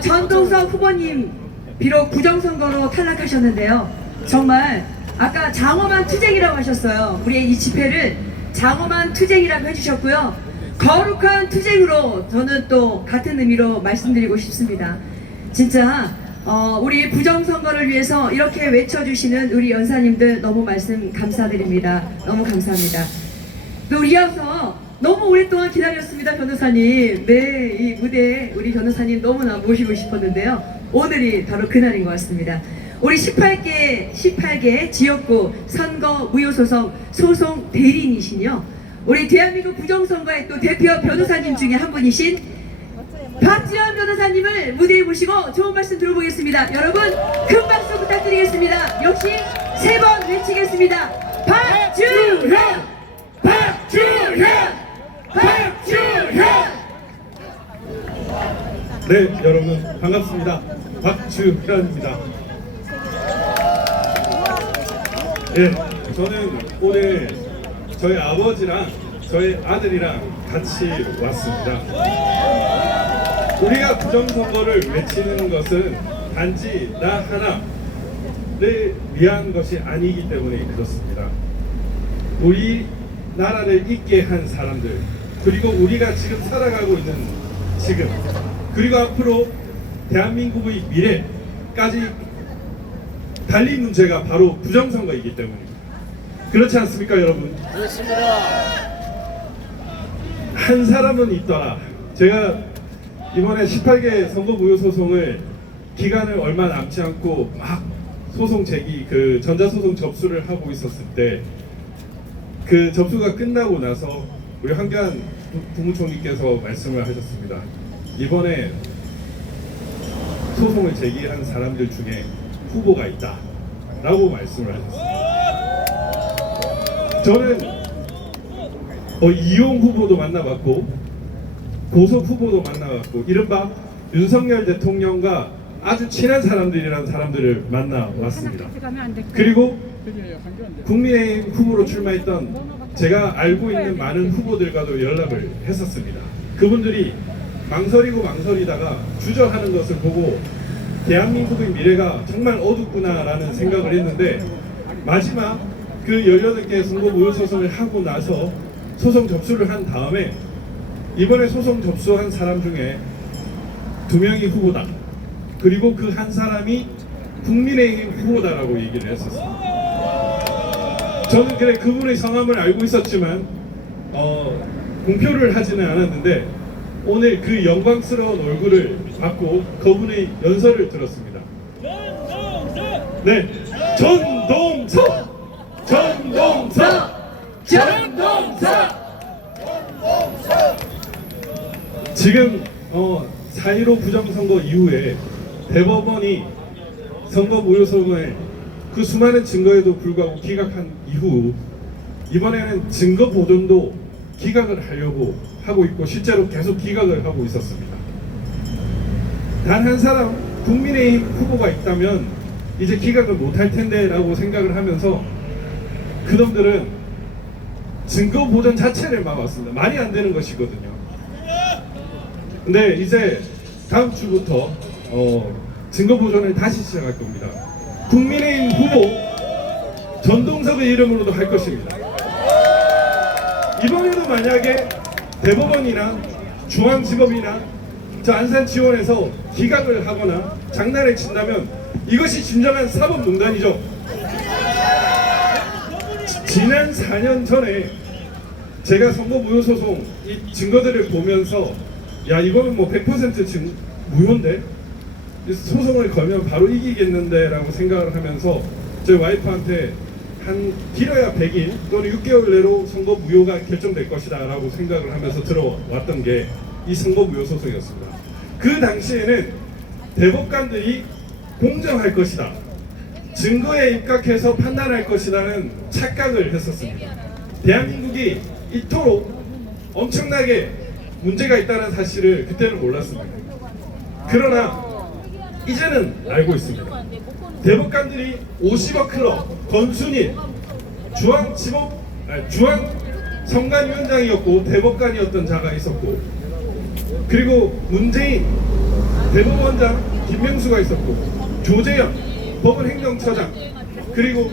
전동서 후보님 비록 부정선거로 탈락하셨는데요. 정말 아까 장엄한 투쟁이라고 하셨어요. 우리의 이 집회를 장엄한 투쟁이라고 해주셨고요. 거룩한 투쟁으로 저는 또 같은 의미로 말씀드리고 싶습니다. 진짜 우리 부정선거를 위해서 이렇게 외쳐주시는 우리 연사님들 너무 말씀 감사드립니다. 너무 감사합니다. 또 이어서 너무 오랫동안 기다렸습니다, 변호사님. 네, 이 무대에 우리 변호사님 너무나 모시고 싶었는데요. 오늘이 바로 그날인 것 같습니다. 우리 18개 지역구 선거 무효소송 소송 대리인이시뇨. 우리 대한민국 부정선거의 또 대표 변호사님 중에 한 분이신 박지원 변호사님을 무대에 모시고 좋은 말씀 들어보겠습니다. 여러분 큰 박수 부탁드리겠습니다. 역시 3번 외치겠습니다. 박주현! 박주현! 박주현! 네, 여러분 반갑습니다. 박주현입니다. 예, 저는 오늘 저희 아버지랑 저희 아들이랑 같이 왔습니다. 우리가 부정선거를 외치는 것은 단지 나 하나를 위한 것이 아니기 때문에 그렇습니다. 우리 나라를 있게 한 사람들, 그리고 우리가 지금 살아가고 있는 지금, 그리고 앞으로 대한민국의 미래까지 달린 문제가 바로 부정선거이기 때문입니다. 그렇지 않습니까, 여러분? 그렇습니다. 한 사람은 있더라. 제가 이번에 18개 선거 무효 소송을 기간을 얼마 남지 않고 막 소송 제기, 그 전자소송 접수를 하고 있었을 때 그 접수가 끝나고 나서 우리 황교안 국무총리께서 말씀을 하셨습니다. 이번에 소송을 제기한 사람들 중에 후보가 있다 라고 말씀을 하셨습니다. 저는 이용 후보도 만나봤고 고속 후보도 만나봤고 이른바 윤석열 대통령과 아주 친한 사람들이라는 사람들을 만나봤습니다. 그리고 국민의힘 후보로 출마했던 제가 알고 있는 많은 후보들과도 연락을 했었습니다. 그분들이 망설이다가 주저하는 것을 보고 대한민국의 미래가 정말 어둡구나라는 생각을 했는데 마지막 그 18개 선거 무효 소송을 하고 나서 소송 접수를 한 다음에 이번에 소송 접수한 사람 중에 2명이 후보다. 그리고 그 한 사람이 국민의힘 후보다라고 얘기를 했었습니다. 저는 그래 그분의 성함을 알고 있었지만 공표를 하지는 않았는데 오늘 그 영광스러운 얼굴을 받고 그분의 연설을 들었습니다. 네, 전동서! 지금 4.15 부정선거 이후에 대법원이 선거 무효 소송을 그 수많은 증거에도 불구하고 기각한 이후 이번에는 증거 보존도 기각을 하려고 하고 있고 실제로 계속 기각을 하고 있었습니다. 단 한 사람 국민의힘 후보가 있다면 이제 기각을 못할 텐데 라고 생각을 하면서 그놈들은 증거 보존 자체를 막았습니다. 말이 안 되는 것이거든요. 근데 이제 다음 주부터 증거 보존을 다시 시작할 겁니다. 국민의힘 후보 전동석의 이름으로도 할 것입니다. 이번에도 만약에 대법원이나 중앙지법이나 저 안산지원에서 기각을 하거나 장난을 친다면 이것이 진정한 사법농단이죠. 지난 4년 전에 제가 선거 무효 소송 이 증거들을 보면서 야 이거는 뭐 100% 무효인데 소송을 걸면 바로 이기겠는데 라고 생각을 하면서 저희 와이프한테 한 길어야 100일 또는 6개월 내로 선거 무효가 결정될 것이다 라고 생각을 하면서 들어왔던 게 이 선거 무효 소송이었습니다. 그 당시에는 대법관들이 공정할 것이다, 증거에 입각해서 판단할 것이라는 착각을 했었습니다. 대한민국이 이토록 엄청나게 문제가 있다는 사실을 그때는 몰랐습니다. 그러나 이제는 알고 있습니다. 대법관들이 50억 클럽, 권순일, 중앙 선관위원장이었고 대법관이었던 자가 있었고, 그리고 문재인 대법원장 김명수가 있었고, 조재현 법원행정처장, 그리고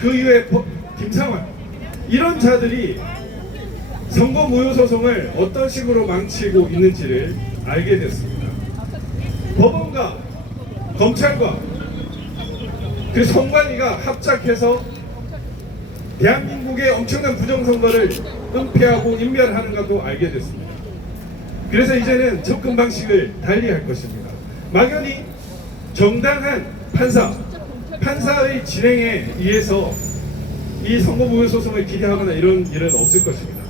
그 이후에 김상환, 이런 자들이 선거 무효 소송을 어떤 식으로 망치고 있는지를 알게 됐습니다. 법원과 검찰과 그 선관위가 합작해서 대한민국의 엄청난 부정선거를 은폐하고 인멸하는 것도 알게 됐습니다. 그래서 이제는 접근 방식을 달리할 것입니다. 막연히 정당한 판사의 진행에 의해서 이 선거 무효 소송을 기대하거나 이런 일은 없을 것입니다.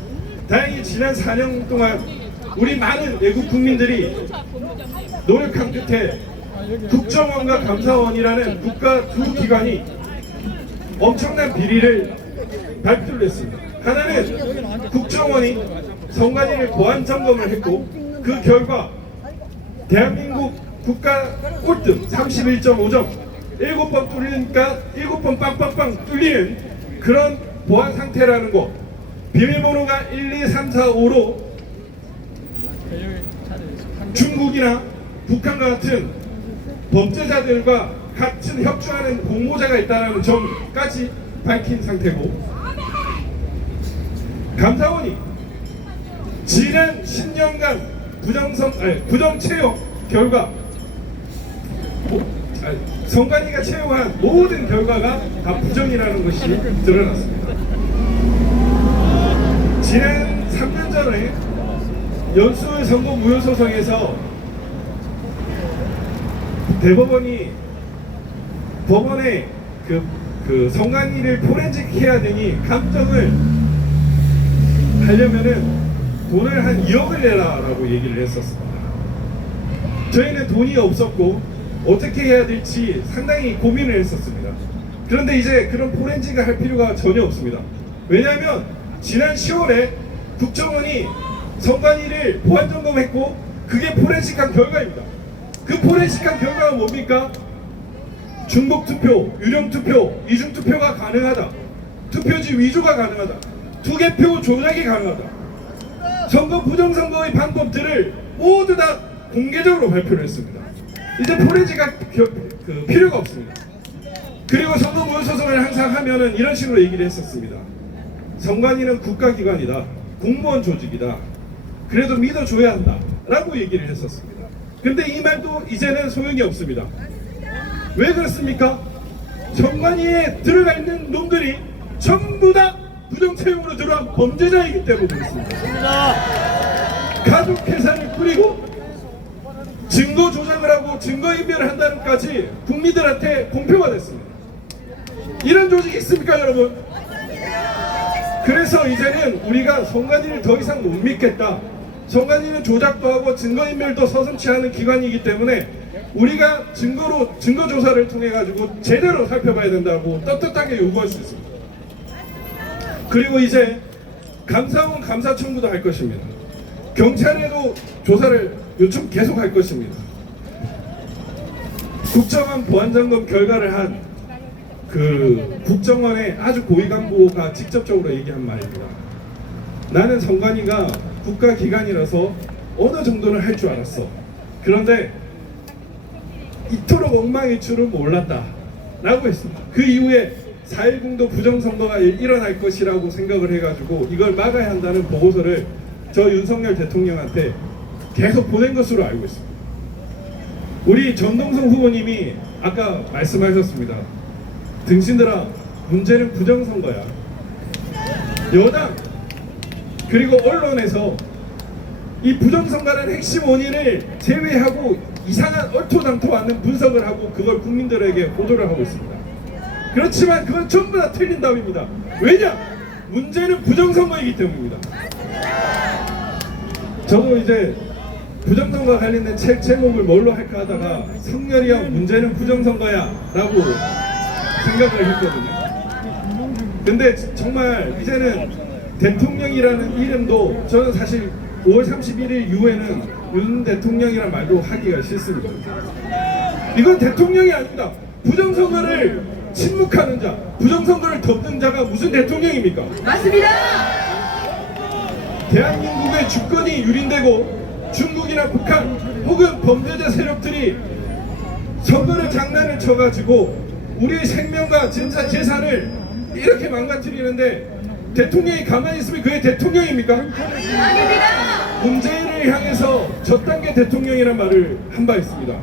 다행히 지난 4년 동안 우리 많은 외국 국민들이 노력한 끝에 국정원과 감사원이라는 국가 두 기관이 엄청난 비리를 발표를 했습니다. 하나는 국정원이 선관위를 보안 점검을 했고, 그 결과 대한민국 국가 꼴등 31.5점, 7번 뚫리니까 7번 빵빵빵 뚫리는 그런 보안 상태라는 거, 비밀번호가 1, 2, 3, 4, 5로 중국이나 북한과 같은 범죄자들과 같은 협조하는 공모자가 있다는 점까지 밝힌 상태고, 감사원이 지난 10년간 부정 채용 결과, 선관위가 채용한 모든 결과가 다 부정이라는 것이 드러났습니다. 지난 3년 전에 연수울 선거 무효 소송에서 대법원이 법원에 그 선관위를 포렌식 해야 되니 감정을 하려면은 돈을 한 2억을 내라라고 얘기를 했었습니다. 저희는 돈이 없었고 어떻게 해야 될지 상당히 고민을 했었습니다. 그런데 이제 그런 포렌식을 할 필요가 전혀 없습니다. 왜냐하면 지난 10월에 국정원이 선관위를 보안 점검했고 그게 포렌식한 결과입니다. 그 포렌식한 결과가 뭡니까? 중복 투표, 유령 투표, 이중 투표가 가능하다. 투표지 위조가 가능하다. 투개표 조작이 가능하다. 선거 부정선거의 방법들을 모두 다 공개적으로 발표를 했습니다. 이제 포렌식할 필요가 없습니다. 그리고 선거 무효 소송을 항상 하면은 이런 식으로 얘기를 했었습니다. 선관위는 국가기관이다, 공무원 조직이다, 그래도 믿어줘야 한다 라고 얘기를 했었습니다. 근데 이 말도 이제는 소용이 없습니다. 왜 그렇습니까? 선관위에 들어가 있는 놈들이 전부 다 부정채용으로 들어간 범죄자이기 때문에 그렇습니다. 가족회사를 꾸리고 증거 조작을 하고 증거인멸을 한다는 것까지 국민들한테 공표가 됐습니다. 이런 조직이 있습니까, 여러분? 그래서 이제는 우리가 선관위를 더 이상 못 믿겠다. 선관위는 조작도 하고 증거인멸도 서슴지 않은 기관이기 때문에 우리가 증거 조사를 통해 가지고 제대로 살펴봐야 된다고 떳떳하게 요구할 수 있습니다. 그리고 이제 감사원 감사 청구도 할 것입니다. 경찰에도 조사를 요청 계속 할 것입니다. 국정원 보안점검 결과를 한 그 국정원의 아주 고위 간부가 직접적으로 얘기한 말입니다. 나는 선관위가 국가기관이라서 어느 정도는 할 줄 알았어. 그런데 이토록 엉망일 줄은 몰랐다 라고 했습니다. 그 이후에 4.10도 부정선거가 일어날 것이라고 생각을 해가지고 이걸 막아야 한다는 보고서를 저 윤석열 대통령한테 계속 보낸 것으로 알고 있습니다. 우리 전동성 후보님이 아까 말씀하셨습니다. 등신들아, 문제는 부정선거야. 여당 그리고 언론에서 이 부정선거라는 핵심 원인을 제외하고 이상한 얼토당토 않는 분석을 하고 그걸 국민들에게 보도를 하고 있습니다. 그렇지만 그건 전부 다 틀린 답입니다. 왜냐? 문제는 부정선거이기 때문입니다. 저도 이제 부정선거 관련된 책 제목을 뭘로 할까 하다가 성렬이 형 문제는 부정선거야 라고 생각을 했거든요. 근데 정말 이제는 대통령이라는 이름도 저는 사실 5월 31일 이후에는 윤 대통령이란 말도 하기가 싫습니다. 이건 대통령이 아닙니다. 부정선거를 침묵하는 자, 부정선거를 덮는 자가 무슨 대통령입니까? 맞습니다. 대한민국의 주권이 유린되고 중국이나 북한 혹은 범죄자 세력들이 선거를 장난을 쳐가지고 우리의 생명과 재산을 이렇게 망가뜨리는데 대통령이 가만히 있으면 그게 대통령입니까? 아닙니다. 문재인을 향해서 저단계 대통령이란 말을 한 바 있습니다.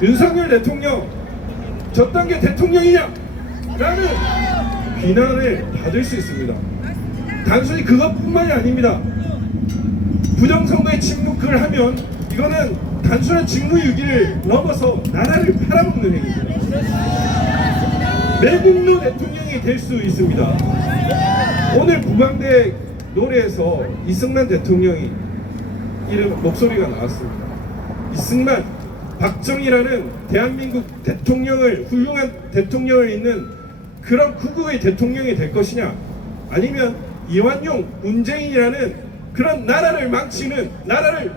윤석열 대통령 저단계 대통령이냐? 라는 비난을 받을 수 있습니다. 단순히 그것뿐만이 아닙니다. 부정선거에 침묵을 하면 이거는 단순한 직무유기를 넘어서 나라를 팔아먹는 행위입니다. 매국노 대통령이 될 수 있습니다. 오늘 부방대 노래에서 이승만 대통령이 이름 목소리가 나왔습니다. 이승만, 박정희라는 대한민국 대통령을 훌륭한 대통령을 잇는 그런 국국의 대통령이 될 것이냐, 아니면 이완용, 문재인이라는 그런 나라를 망치는, 나라를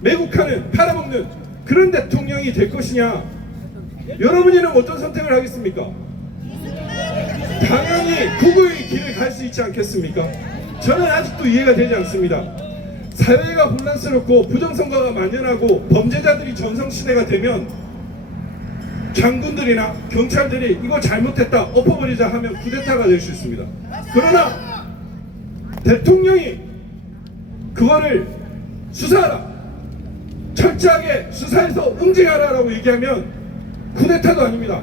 매국하는, 팔아먹는 그런 대통령이 될 것이냐, 여러분이는 어떤 선택을 하겠습니까? 당연히 국의 길을 갈 수 있지 않겠습니까? 저는 아직도 이해가 되지 않습니다. 사회가 혼란스럽고 부정선거가 만연하고 범죄자들이 전성시대가 되면 장군들이나 경찰들이 이거 잘못했다 엎어버리자 하면 쿠데타가 될 수 있습니다. 그러나 대통령이 그거를 수사하라, 철저하게 수사해서 응징하라라고 얘기하면 쿠데타도 아닙니다.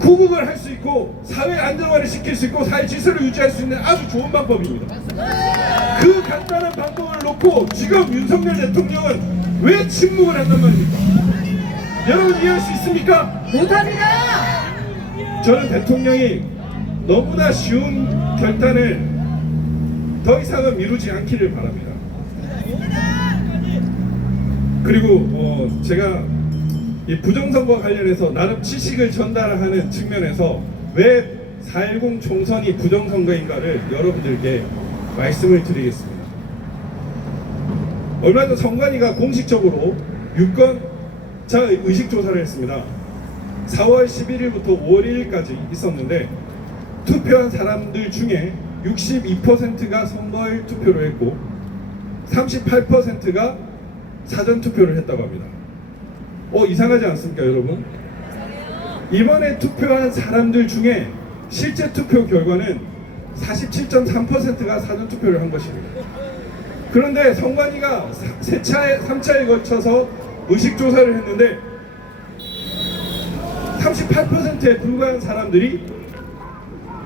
구국을 할 수 있고 사회 안정화를 시킬 수 있고 사회 질서를 유지할 수 있는 아주 좋은 방법입니다. 그 간단한 방법을 놓고 지금 윤석열 대통령은 왜 침묵을 한단 말입니까? 여러분 이해할 수 있습니까? 못합니다. 저는 대통령이 너무나 쉬운 결단을 더 이상은 미루지 않기를 바랍니다. 그리고 제가 이 부정선거와 관련해서 나름 지식을 전달하는 측면에서 왜 4.10 총선이 부정선거인가를 여러분들께 말씀을 드리겠습니다. 얼마 전 선관위가 공식적으로 유권자 의식조사를 했습니다. 4월 11일부터 5월 1일까지 있었는데 투표한 사람들 중에 62%가 선거일 투표를 했고 38%가 사전투표를 했다고 합니다. 이상하지 않습니까, 여러분? 이번에 투표한 사람들 중에 실제 투표 결과는 47.3%가 사전투표를 한 것입니다. 그런데 선관위가 3차에 걸쳐서 의식조사를 했는데 38%에 불과한 사람들이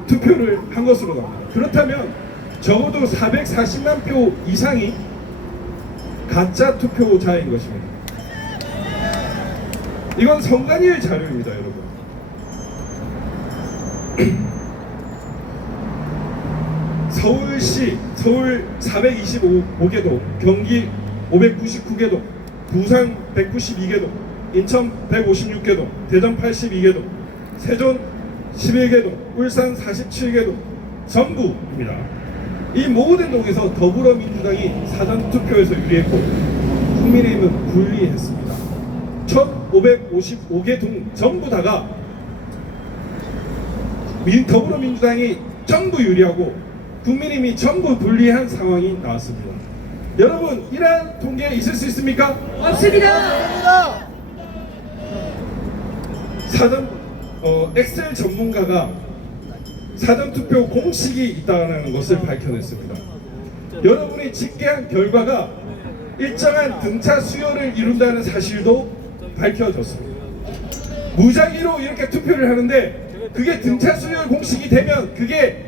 투표를 한 것으로 나옵니다. 그렇다면 적어도 440만 표 이상이 가짜 투표자인 것입니다. 이건 선관위의 자료입니다, 여러분. 서울시, 서울 425개 동, 경기 599개 동, 부산 192개 동, 인천 156개 동, 대전 82개 동, 세종 11개 동, 울산 47개 동, 전부입니다. 이 모든 동에서 더불어민주당이 사전투표에서 유리했고 국민의힘은 불리했습니다. 1555개 동 전부 다가 더불어민주당이 전부 유리하고 국민의힘이 전부 불리한 상황이 나왔습니다. 여러분, 이러한 통계 있을 수 있습니까? 없습니다. 엑셀 전문가가 사전투표 공식이 있다는 것을 밝혀냈습니다. 여러분이 집계한 결과가 일정한 등차 수요를 이룬다는 사실도 밝혀졌습니다. 무작위로 이렇게 투표를 하는데 그게 등차 수요 공식이 되면 그게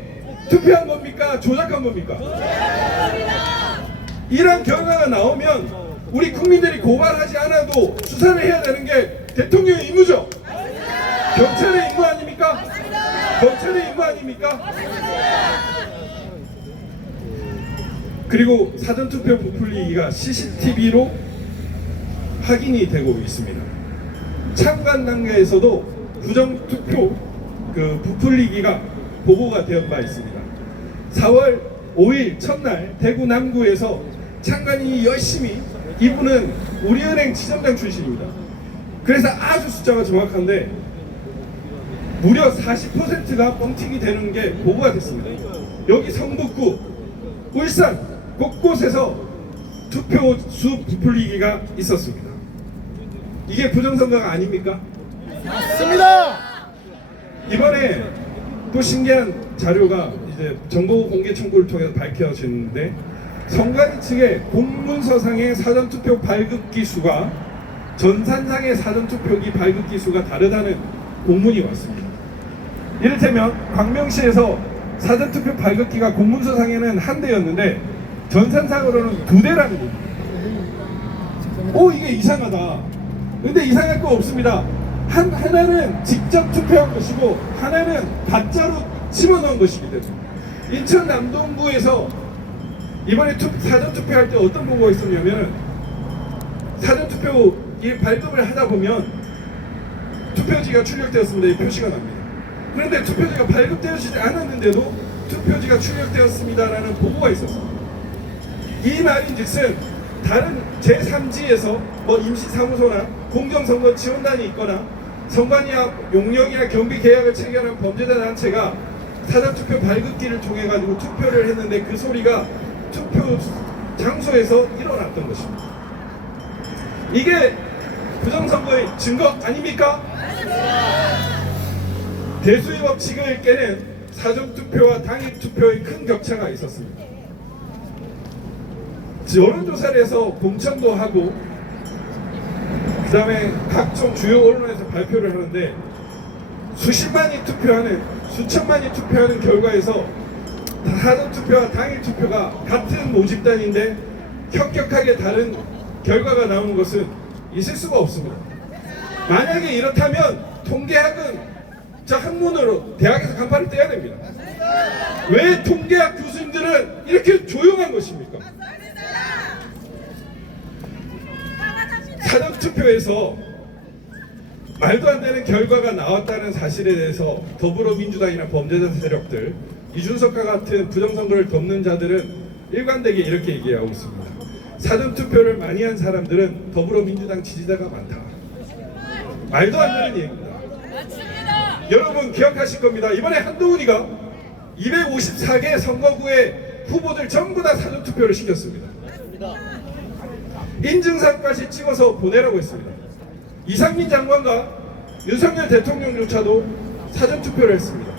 투표한 겁니까? 조작한 겁니까? 이런 결과가 나오면 우리 국민들이 고발하지 않아도 수사를 해야 되는 게 대통령의 임무죠. 경찰의 임무 아닙니까? 검찰의 임무 아닙니까? 그리고 사전투표 부풀리기가 CCTV로 확인이 되고 있습니다. 참관 단계에서도 부정투표 부풀리기가 보고가 된 바 있습니다. 4월 5일 첫날 대구 남구에서 참관인이 열심히, 이분은 우리은행 지점장 출신입니다. 그래서 아주 숫자가 정확한데 무려 40%가 뻥튀기 되는 게 보고가 됐습니다. 여기 성북구, 울산 곳곳에서 투표수 부풀리기가 있었습니다. 이게 부정선거가 아닙니까? 맞습니다. 이번에 또 신기한 자료가 이제 정보 공개 청구를 통해서 밝혀졌는데, 선관위 측의 공문서상의 사전투표 발급기 수가 전산상의 사전투표기 발급기 수가 다르다는 공문이 왔습니다. 이를테면 광명시에서 사전투표 발급기가 공문서상에는 한 대였는데 전산상으로는 2대라는 겁니다. 이게 이상하다. 근데 이상할 거 없습니다. 하나는 직접 투표한 것이고 하나는 가짜로 집어넣은 것이기 때문에. 인천 남동구에서 이번에 사전투표할 때 어떤 보고가 있었냐면, 사전투표 발급을 하다 보면 투표지가 출력되었습니다. 이 표시가 납니다. 그런데 투표지가 발급되어지지 않았는데도 투표지가 출력되었습니다라는 보고가 있었습니다. 이 말인즉슨 다른 제3지에서 임시사무소나 공정선거 지원단이 있거나 선관위 앞 용역이나 경비 계약을 체결한 범죄자 단체가 사전투표 발급기를 통해 가지고 투표를 했는데 그 소리가 투표 장소에서 일어났던 것입니다. 이게 부정선거의 증거 아닙니까? 대수의 법칙을 깨는 사전투표와 당일투표의 큰 격차가 있었습니다. 여론조사를 해서 공천도 하고 그 다음에 각종 주요 언론에서 발표를 하는데, 수십만이 투표하는, 수천만이 투표하는 결과에서 사전투표와 당일투표가 같은 모집단인데 현격하게 다른 결과가 나오는 것은 있을 수가 없습니다. 만약에 이렇다면 통계학은 학문으로 대학에서 간판을 떼야 됩니다. 왜 통계학 교수님들은 이렇게 조용한 것입니까? 사전투표에서 말도 안 되는 결과가 나왔다는 사실에 대해서 더불어민주당이나 범죄자 세력들, 이준석과 같은 부정선거를 덮는 자들은 일관되게 이렇게 얘기하고 있습니다. 사전투표를 많이 한 사람들은 더불어민주당 지지자가 많다. 말도 안 되는 얘기입니다. 여러분 기억하실 겁니다. 이번에 한동훈이가 254개 선거구의 후보들 전부 다 사전투표를 시켰습니다. 인증사까지 찍어서 보내라고 했습니다. 이상민 장관과 윤석열 대통령조차도 사전투표를 했습니다.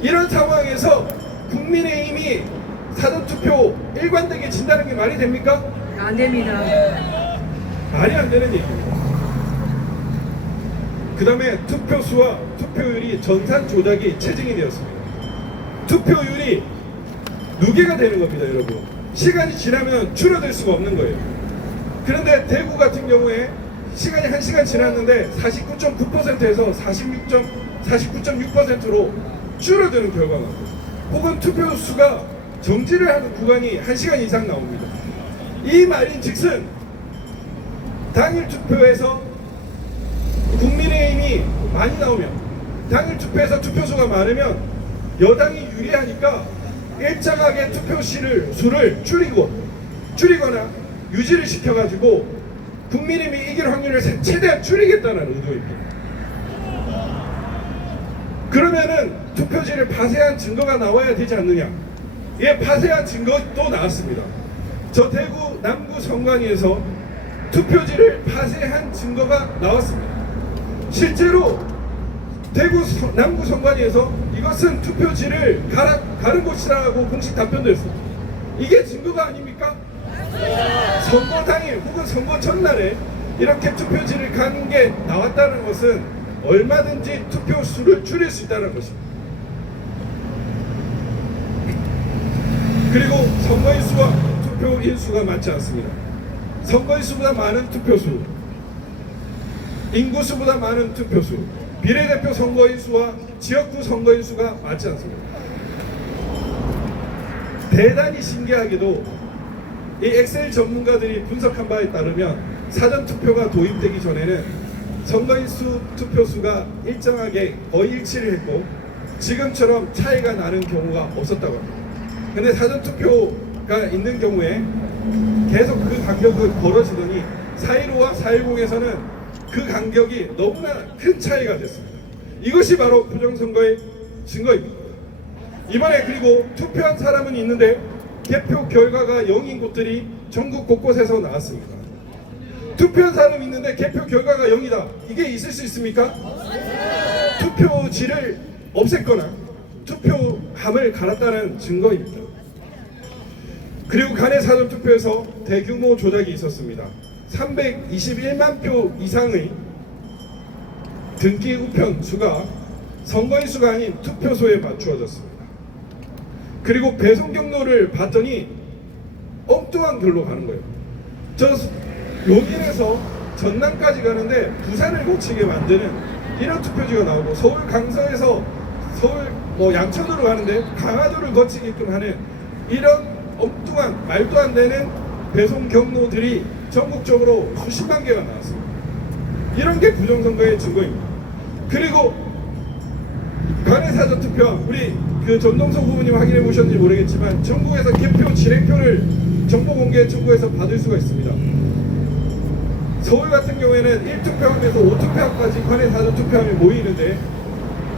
이런 상황에서 국민의힘이 사전투표 일관되게 진다는 게 말이 됩니까? 안 됩니다. 말이 안 되는 얘기입니다. 그 다음에 투표수와 투표율이 전산 조작이 체증이 되었습니다. 투표율이 누계가 되는 겁니다, 여러분. 시간이 지나면 줄어들 수가 없는 거예요. 그런데 대구 같은 경우에 시간이 1시간 지났는데 49.9%에서 49.6%로 줄어드는 결과가 나옵니다. 혹은 투표수가 정지를 하는 구간이 1시간 이상 나옵니다. 이 말인즉슨 당일 투표에서 국민의힘이 많이 나오면, 당일 투표에서 투표수가 많으면 여당이 유리하니까 일정하게 투표수를 줄이거나 유지를 시켜가지고 국민의힘이 이길 확률을 최대한 줄이겠다는 의도입니다. 그러면은 투표지를 파쇄한 증거가 나와야 되지 않느냐? 예, 파쇄한 증거도 나왔습니다. 저 대구 남구 선관위에서 투표지를 파쇄한 증거가 나왔습니다. 실제로 대구 남구 선관위에서 이것은 투표지를 가른 곳이라고 공식 답변도 했습니다. 이게 증거가 아닙니까? 선거 당일 혹은 선거 전날에 이렇게 투표지를 가는 게 나왔다는 것은 얼마든지 투표수를 줄일 수 있다는 것입니다. 그리고 선거인수와 투표인수가 맞지 않습니다. 선거인수보다 많은 투표수, 인구수보다 많은 투표수, 비례대표 선거인수와 지역구 선거인수가 맞지 않습니다. 대단히 신기하게도 이 엑셀 전문가들이 분석한 바에 따르면 사전투표가 도입되기 전에는 선거인수 투표수가 일정하게 거의 일치를 했고 지금처럼 차이가 나는 경우가 없었다고 합니다. 근데 사전투표가 있는 경우에 계속 그 간격이 벌어지더니 4.15와 4.10에서는 그 간격이 너무나 큰 차이가 됐습니다. 이것이 바로 부정선거의 증거입니다. 이번에 그리고 투표한 사람은 있는데 개표 결과가 0인 곳들이 전국 곳곳에서 나왔습니다. 투표한 사람이 있는데 개표 결과가 0이다. 이게 있을 수 있습니까? 투표지를 없앴거나 투표함을 갈았다는 증거입니다. 그리고 간의 사전투표에서 대규모 조작이 있었습니다. 321만 표 이상의 등기 우편 수가 선거인 수가 아닌 투표소에 맞추어졌습니다. 그리고 배송 경로를 봤더니 엉뚱한 길로 가는 거예요. 저 용인에서 전남까지 가는데 부산을 거치게 만드는 이런 투표지가 나오고 서울 강서에서 서울 양천으로 가는데 강화도를 거치게끔 하는 이런 엉뚱한 말도 안 되는 배송 경로들이 전국적으로 수십만 개가 나왔습니다. 이런 게 부정선거의 증거입니다. 그리고 간의 사전투표 우리 그 전동석 후보님 확인해 보셨는지 모르겠지만 전국에서 개표 진행표를 정보 공개 청구해서 받을 수가 있습니다. 서울 같은 경우에는 1투표함에서 5투표함까지 간의 사전투표함이 모이는데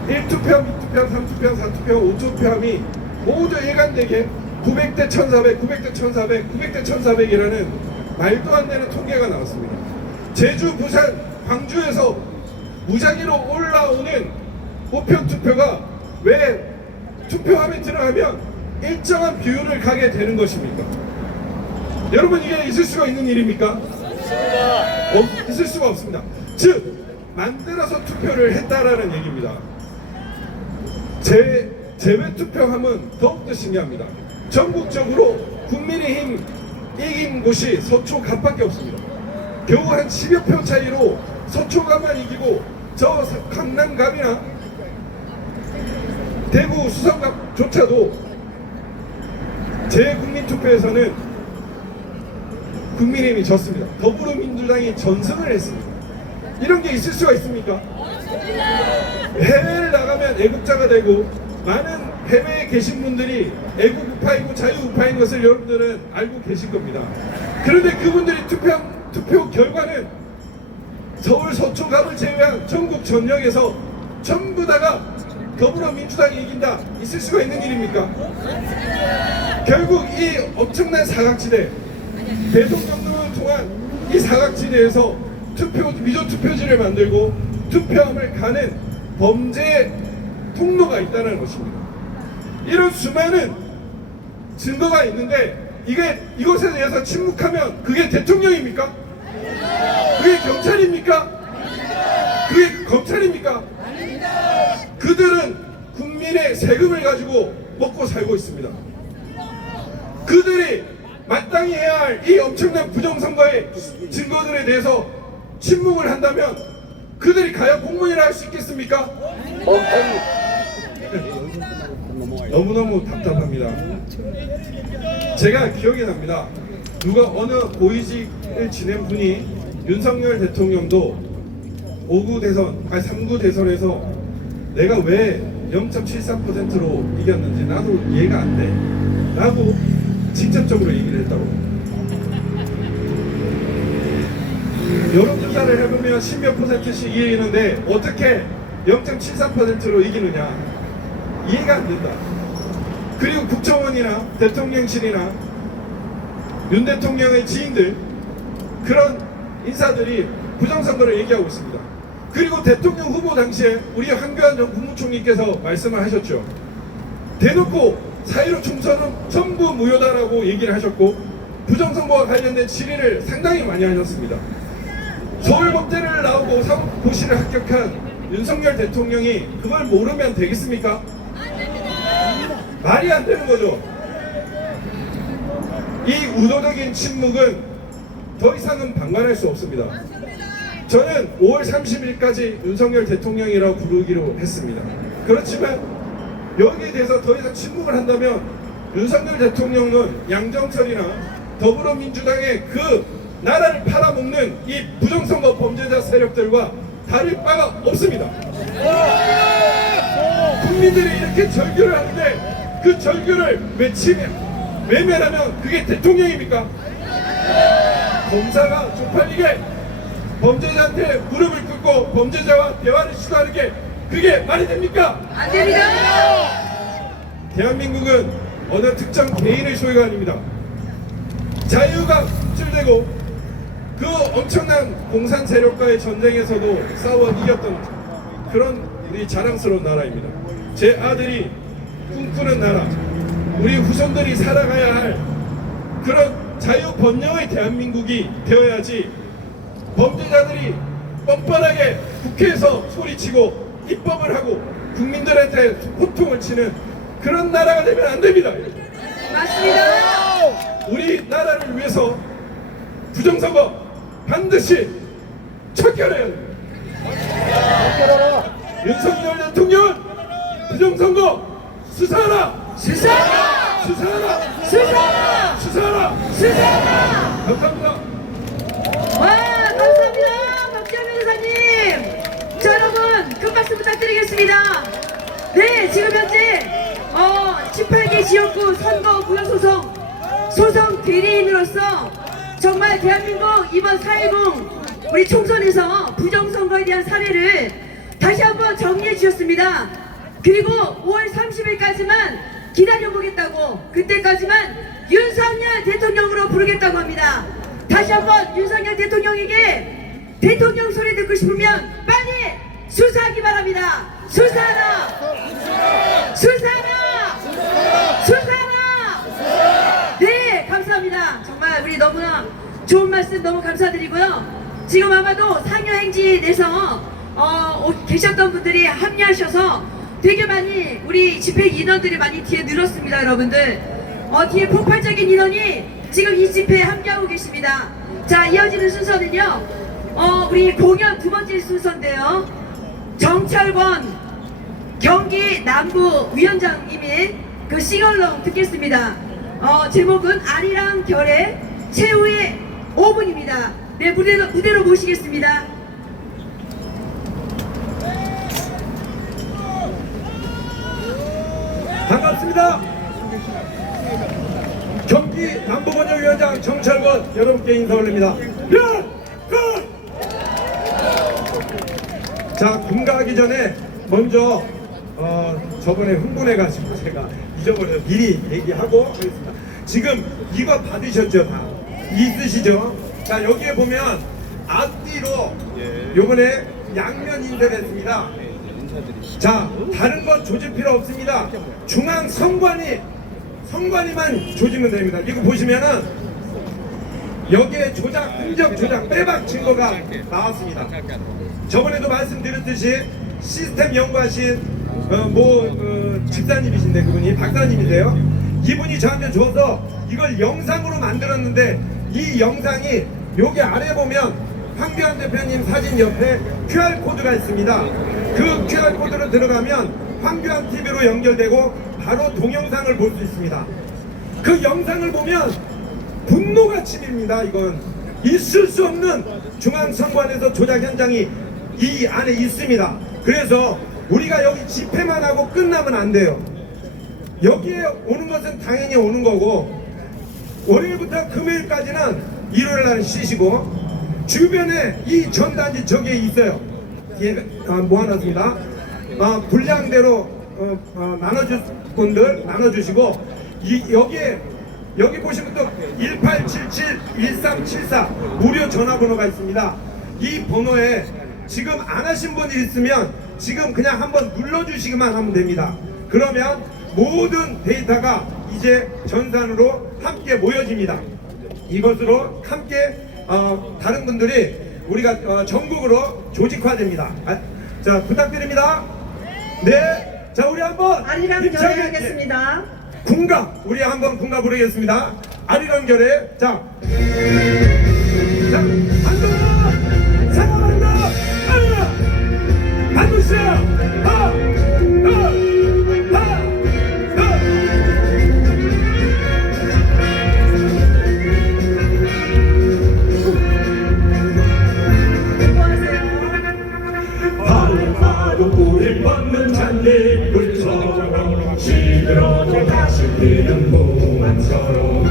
1투표함, 2투표함, 3투표함, 4투표함, 5투표함이 모두 일관되게 900대 1400, 900대 1400, 900대 1400이라는 말도 안 되는 통계가 나왔습니다. 제주, 부산, 광주에서 무작위로 올라오는 우편 투표가 왜 투표함에 들어가면 일정한 비율을 가게 되는 것입니까? 여러분 이게 있을 수가 있는 일입니까? 있을 수가 없습니다. 즉 만들어서 투표를 했다라는 얘기입니다. 제외 투표함은 더욱더 신기합니다. 전국적으로 국민의힘 이긴 곳이 서초갑밖에 없습니다. 겨우 한 10여 표 차이로 서초갑만 이기고 저 강남갑이나 대구 수성갑조차도 재국민투표에서는 국민의힘이 졌습니다. 더불어민주당이 전승을 했습니다. 이런 게 있을 수가 있습니까? 해외를 나가면 애국자가 되고 많은 해외에 계신 분들이 애국 우파이고 자유 우파인 것을 여러분들은 알고 계실 겁니다. 그런데 그분들이 투표 결과는 서울 서초갑을 제외한 전국 전역에서 전부 다가 더불어민주당이 이긴다. 있을 수가 있는 일입니까? 결국 이 엄청난 사각지대 배송 경로를 통한 이 사각지대에서 미조 투표지를 만들고 투표함을 가는 범죄 통로가 있다는 것입니다. 이런 수많은 증거가 있는데 이것에 대해서 침묵하면 그게 대통령입니까? 그게 경찰입니까? 그게 검찰입니까? 그들은 국민의 세금을 가지고 먹고 살고 있습니다. 그들이 마땅히 해야 할 이 엄청난 부정선거의 증거들에 대해서 침묵을 한다면 그들이 과연 공무원이라 할 수 있겠습니까? 너무너무 답답합니다. 제가 기억이 납니다. 누가 어느 고위직을 지낸 분이 윤석열 대통령도 3구 대선에서 내가 왜 0.73%로 이겼는지 나도 이해가 안 돼 라고 직접적으로 얘기를 했다고. 여론조사를 해보면 10몇 %씩 이기는데 어떻게 0.73%로 이기느냐 이해가 안 된다. 그리고 국정원이나 대통령실이나 윤 대통령의 지인들 그런 인사들이 부정선거를 얘기하고 있습니다. 그리고 대통령 후보 당시에 우리 한교안 전 국무총리께서 말씀을 하셨죠. 대놓고 4.15 총선은 전부 무효다라고 얘기를 하셨고 부정선거와 관련된 질의를 상당히 많이 하셨습니다. 서울법대를 나오고 사법고시를 합격한 윤석열 대통령이 그걸 모르면 되겠습니까? 말이 안 되는 거죠. 이 우도적인 침묵은 더 이상은 방관할 수 없습니다. 저는 5월 30일까지 윤석열 대통령이라고 부르기로 했습니다. 그렇지만 여기에 대해서 더 이상 침묵을 한다면 윤석열 대통령은 양정철이나 더불어민주당의 그 나라를 팔아먹는 이 부정선거 범죄자 세력들과 다를 바가 없습니다. 국민들이 이렇게 절규를 하는데 그 절규를 외면하면 그게 대통령입니까? 검사가 쪽팔리게 범죄자한테 무릎을 꿇고 범죄자와 대화를 시도하는 게 그게 말이 됩니까? 안 됩니다. 대한민국은 어느 특정 개인의 소유가 아닙니다. 자유가 실되고 그 엄청난 공산 세력과의 전쟁에서도 싸워 이겼던 그런 우리 자랑스러운 나라입니다. 제 아들이 꿈꾸는 나라, 우리 후손들이 살아가야 할 그런 자유 번영의 대한민국이 되어야지 범죄자들이 뻔뻔하게 국회에서 소리치고 입법을 하고 국민들한테 호통을 치는 그런 나라가 되면 안 됩니다. 맞습니다. 우리 나라를 위해서 부정선거 반드시 척결해야 됩니다. 윤석열 대통령 부정선거 수사하라! 수사하라! 수사하라! 수사하라! 수사하라! 수사하라! 감사합니다. 와, 감사합니다. 박지원 변호사님. 자, 여러분, 큰 박수 부탁드리겠습니다. 네, 지금 현재 18개 지역구 선거 소송 대리인으로서 정말 대한민국 이번 4.10 우리 총선에서 부정선거에 대한 사례를 다시 한번 정리해 주셨습니다. 그리고 5월 30일까지만 기다려보겠다고, 그때까지만 윤석열 대통령으로 부르겠다고 합니다. 다시 한번 윤석열 대통령에게 대통령 소리 듣고 싶으면 빨리 수사하기 바랍니다. 수사하라! 수사하라! 수사하라! 네, 감사합니다. 정말 우리 너무나 좋은 말씀 너무 감사드리고요. 지금 아마도 상여행진에서 계셨던 분들이 합류하셔서 되게 많이 우리 집회 인원들이 많이 뒤에 늘었습니다, 여러분들. 뒤에 폭발적인 인원이 지금 이 집회에 함께하고 계십니다. 자, 이어지는 순서는요, 우리 공연 두 번째 순서인데요. 정철권 경기 남부 위원장님의 그 싱얼롱 듣겠습니다. 제목은 아리랑 결의 최후의 5분입니다. 네, 무대로 모시겠습니다. 반갑습니다. 경기 남부번영위원장 정철권 여러분께 인사 올립니다. 자, 군가하기 전에 먼저 저번에 흥분해가지고 제가 잊어버려서 미리 얘기하고 하겠습니다. 지금 이거 받으셨죠? 다 있으시죠? 자, 여기에 보면 앞뒤로 요번에 양면 인쇄를 했습니다. 자, 다른 건 조질 필요 없습니다. 중앙 선관위만 조지면 됩니다. 이거 보시면은 여기에 흔적 조작 빼박 증거가 나왔습니다. 저번에도 말씀드렸듯이 시스템 연구하신 집사님이신데, 그분이 박사님이세요. 이분이 저한테 줘서 이걸 영상으로 만들었는데, 이 영상이 여기 아래 보면 황교안 대표님 사진 옆에 QR코드가 있습니다. 그 QR코드로 들어가면 황교안 TV로 연결되고 바로 동영상을 볼 수 있습니다. 그 영상을 보면 분노가 치밀니다. 이건 있을 수 없는 중앙선관에서 조작 현장이 이 안에 있습니다. 그래서 우리가 여기 집회만 하고 끝나면 안 돼요. 여기에 오는 것은 당연히 오는 거고, 월요일부터 금요일까지는 일요일 날은 쉬시고, 주변에 이 전단지 저기에 있어요. 뒤에 모아놨습니다. 분량대로 나눠줄 분들 나눠주시고, 여기 보시면 또 1877-1374 무료 전화번호가 있습니다. 이 번호에 지금 안 하신 분이 있으면 지금 그냥 한번 눌러주시기만 하면 됩니다. 그러면 모든 데이터가 이제 전산으로 함께 모여집니다. 이것으로 함께 다른 분들이 우리가 전국으로 조직화됩니다. 자, 부탁드립니다. 네, 자, 우리 한번 아리랑 결의 하겠습니다. 군가, 우리 한번 군가 부르겠습니다. 아리랑 결의. 자, 한동아 사랑한다. 반드시야. 잔디불처럼 시들어져 다시 피는 봄만처럼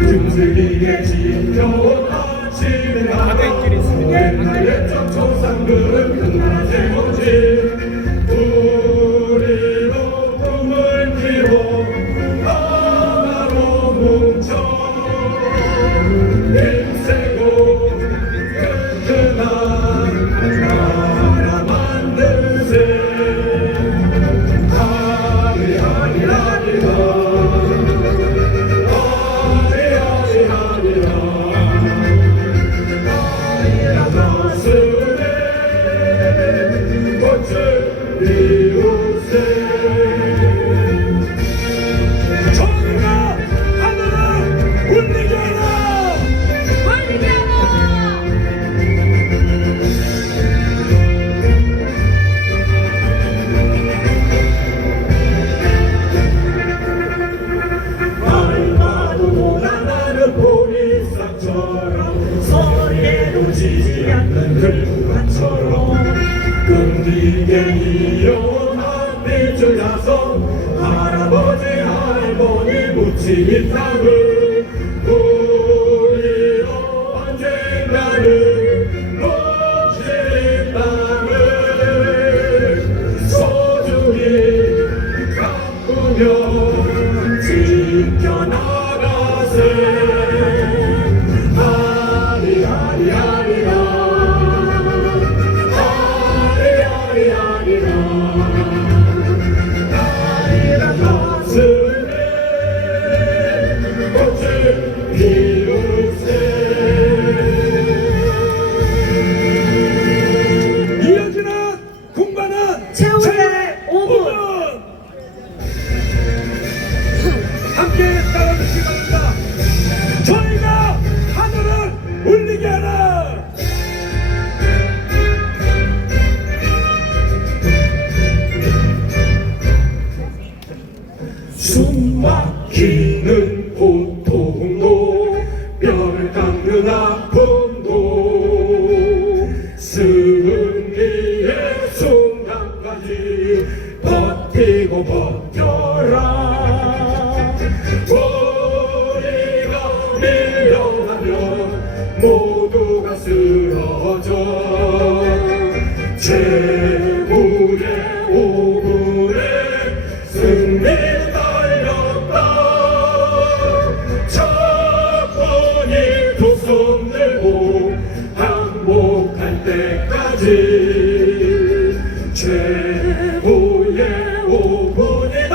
틈새기게 지켜온 아침의 나의 척척상들은 그날 제거지 우리로 꿈을 키워 하나로 뭉쳐 힘세고 든든한 나라 만들세 저희가 하늘을 울리게 하라 멀리게 하라. 날마다 나는 보리싹처럼 소리에도 지지 않는 들무관처럼 끈기게 이어온 한빛을 나서 할아버지 할머니 묻힌 땅을 우리로 언젠가는 멋진 땅을 소중히 가꾸며 지켜나가세 하리하리하리라 하리하리하리라 나이란 가슴에 꽃을 피우세 이어지는 공간은 최후의 5분. 함께 따라주시기 바랍니다. 저희가 하늘을 울리게 하라. 숨막히는 고통도 뼈를 깎는 아픔도 승리의 순간까지 버티고 버텨라. 우리가 밀려나면 모두가 쓰러져 최후의 5분에 승리 달렸다. 첫번이 두 손 들고 항복할 때까지 최후의 5분이다.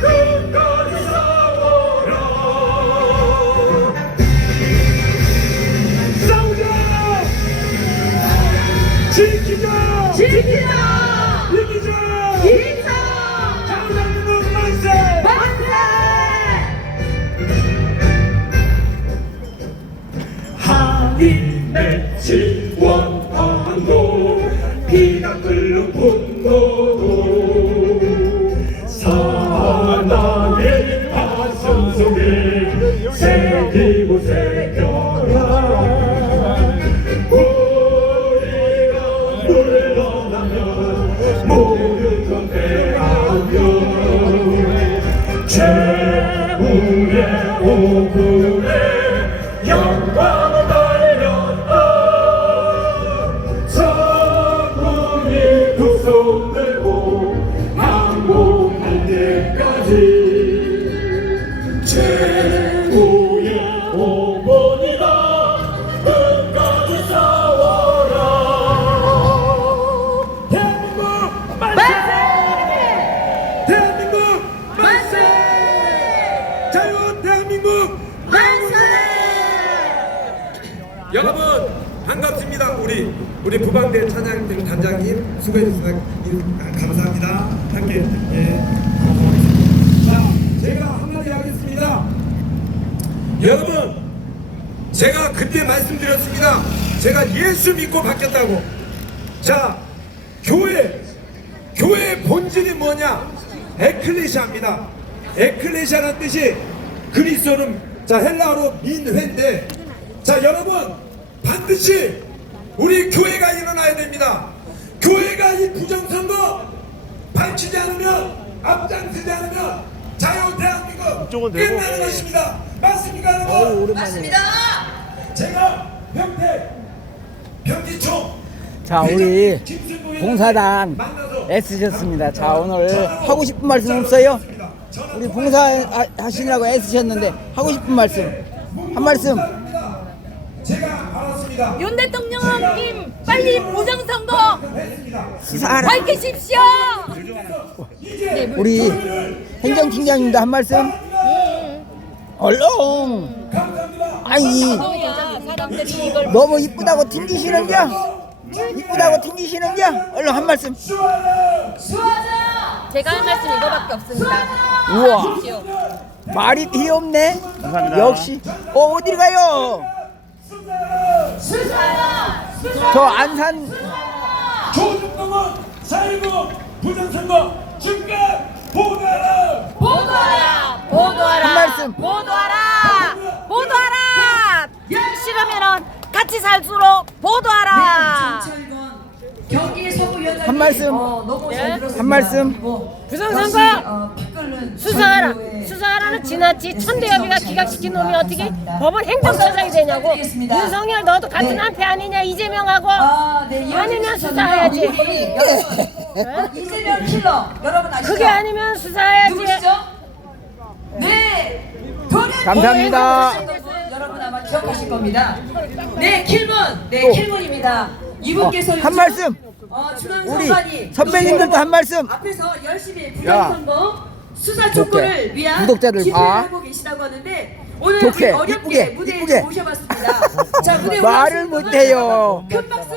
끝까지 싸워라. 싸우자. 지키자. 지키자. 이기자. 이기자. 대한민국 만세. 만세. 한이 맺힌 원한도 피가 끓는 분노도 사나의 가슴 속에 새기고 새겨라. 우리가 물러나면 모든 건 빼앗겨 최후의 5분에 영광을 달렸다. 성군이 두 손 들고 항복할 때까지 최후의 5분이다. 끝까지 싸워라. 대한민국 만세! 대한민국 만세! 자유 대한민국 여러분 반갑습니다. 우리 부방대 찬양팀 단장님 수고해 주셔서 감사합니다. 함께 자 제가 한마디 하겠습니다. 여러분 제가 그때 말씀드렸습니다. 제가 예수 믿고 바뀌었다고. 자 교회의 본질이 뭐냐? 에클레시아입니다. 에클레시아라는 뜻이 그리스어는 자 헬라어로 민회인데 자 여러분 반드시 우리 교회가 일어나야 됩니다. 교회가 이 부정선거 닥치지 않으면 앞장서지 않으면 자유 대한민국 끝나는 것입니다. 맞습니까 여러분? 오랜만이네. 제가 병기총 자, 우리 봉사단 애쓰셨습니다. 자, 오늘 하고 싶은 말씀 없어요? 우리 봉사 하시느라고 애쓰셨는데 하고 싶은 말씀 한 말씀. 제가 알았습니다. 윤 대통령님 빨리 부정선거 수사하라. 밝히십시오. 우리 행정팀장님도 한 말씀. 얼렁. 아이, 사람들이 이걸 너무 이쁘다고 튕기시는겨? 이쁘다고 튕기시는겨? 얼른 한 말씀. 제가 할 말씀 이거밖에 없습니다. 우와, 말이 뒤에 없네. 역시. 어딜 가요? 저 안산. 조중동은 4.19 부정선거 중간 보도하라. 보도하라. 보도하라. 한 말씀. 보도하라. 보도하라. 싫으면은 같이 살수록 보도하라. 경기 서부위원장님 한 말씀. 너무 잘 들었습니다. 한 말씀. 부정선거 수사하라. 수사하라는 지나치 천대협의가 기각시킨 놈이 어떻게 법원 행정처장이 되냐고. 윤석열 너도 같은 한패 아니냐 이재명하고. 아니면 수사해야지. 이재명 킬러 여러분 아시죠? 그게 아니면 수사해야지. 누구시죠? 네, 감사합니다. 여러분 아마 기억하실 겁니다. 네, 킬문, 네, 또. 킬문입니다. 이분께서 한 말씀. 중앙선관위 우리 선배님들도 한 말씀. 앞에서 열심히 부정선거 수사 촉구를 좋게. 위한 구독자들 기도를 봐. 하고 계시다고 하는데 오늘 좋게, 우리 어렵게 이쁘게, 무대에 이쁘게. 모셔봤습니다. 자, 무대에 말을 올라오시는 분들 못해요. 큰 박수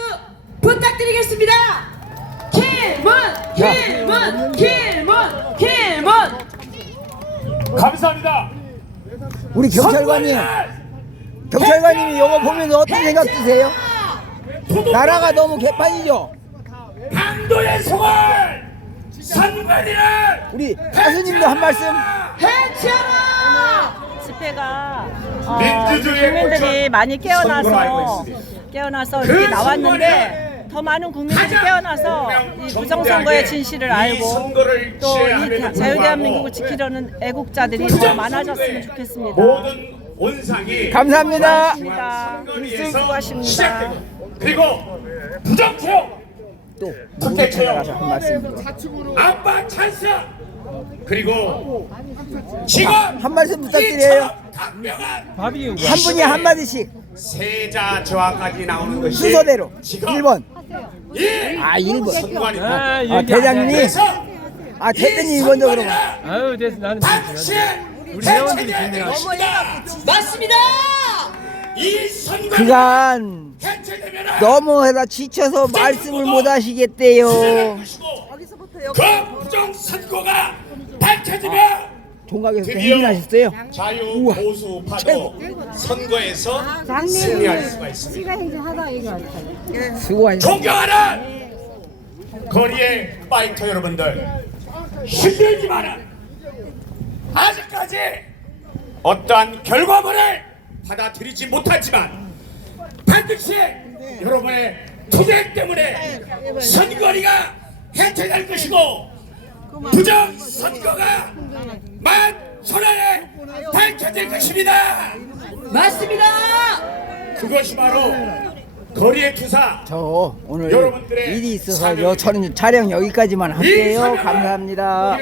부탁드리겠습니다. 킬문. 감사합니다. 우리 경찰관님이 이거 보면서 어떤 생각 드세요? 나라가 너무 개판이죠? 강도의 송을 선관위를 우리 가수님도 한 말씀. 집회가 민주주의의 국민들이 많이 선거로 알고 깨어나서 있습니다. 이렇게 그 나왔는데 더 많은 국민들이 깨어나서 이 부정선거의 진실을 알고 또 이 자유대한민국을 지키려는 애국자들이 더 많아졌으면 좋겠습니다. 모든 온상이 감사합니다. 일승 수고하십니다. 그리고 부정체육 또 특혜 체육 나가서 한 말씀. 안방 찬스 그리고 직업 한 말씀 부탁드려요. 강명한 한 분이 한 마디씩 세자 저하까지 나오는 것이 순서대로. 직업 1번. 일 아, 1번. 선관위고 아, 대장님이. 아, 대장님이 먼저 그러면. 아유, 됐어. 나는 당신 우리 회원들이 진행하고 맞습니다. 이 선거 그간 해체되면 너무 해다 지쳐서 말씀을 못 하시겠대요. 그 부정 선거가 밝혀지면 종각에서 드디어 행진하셨어요? 자유 보수파도 선거에서 승리할 수가 있습니다. 수고하셨습니다. 존경하는 거리의 파이터 여러분들, 힘들지만은 아직까지 어떠한 결과물을 받아들이지 못했지만 반드시 여러분의 투쟁 때문에 선거리가 해체될 것이고 부정 선거가 만천하에 밝혀질 것입니다. 맞습니다. 그것이 바로 거리의 투사. 저 오늘 여러분들의 일이 있어서 저는 촬영 여기까지만 할게요. 감사합니다.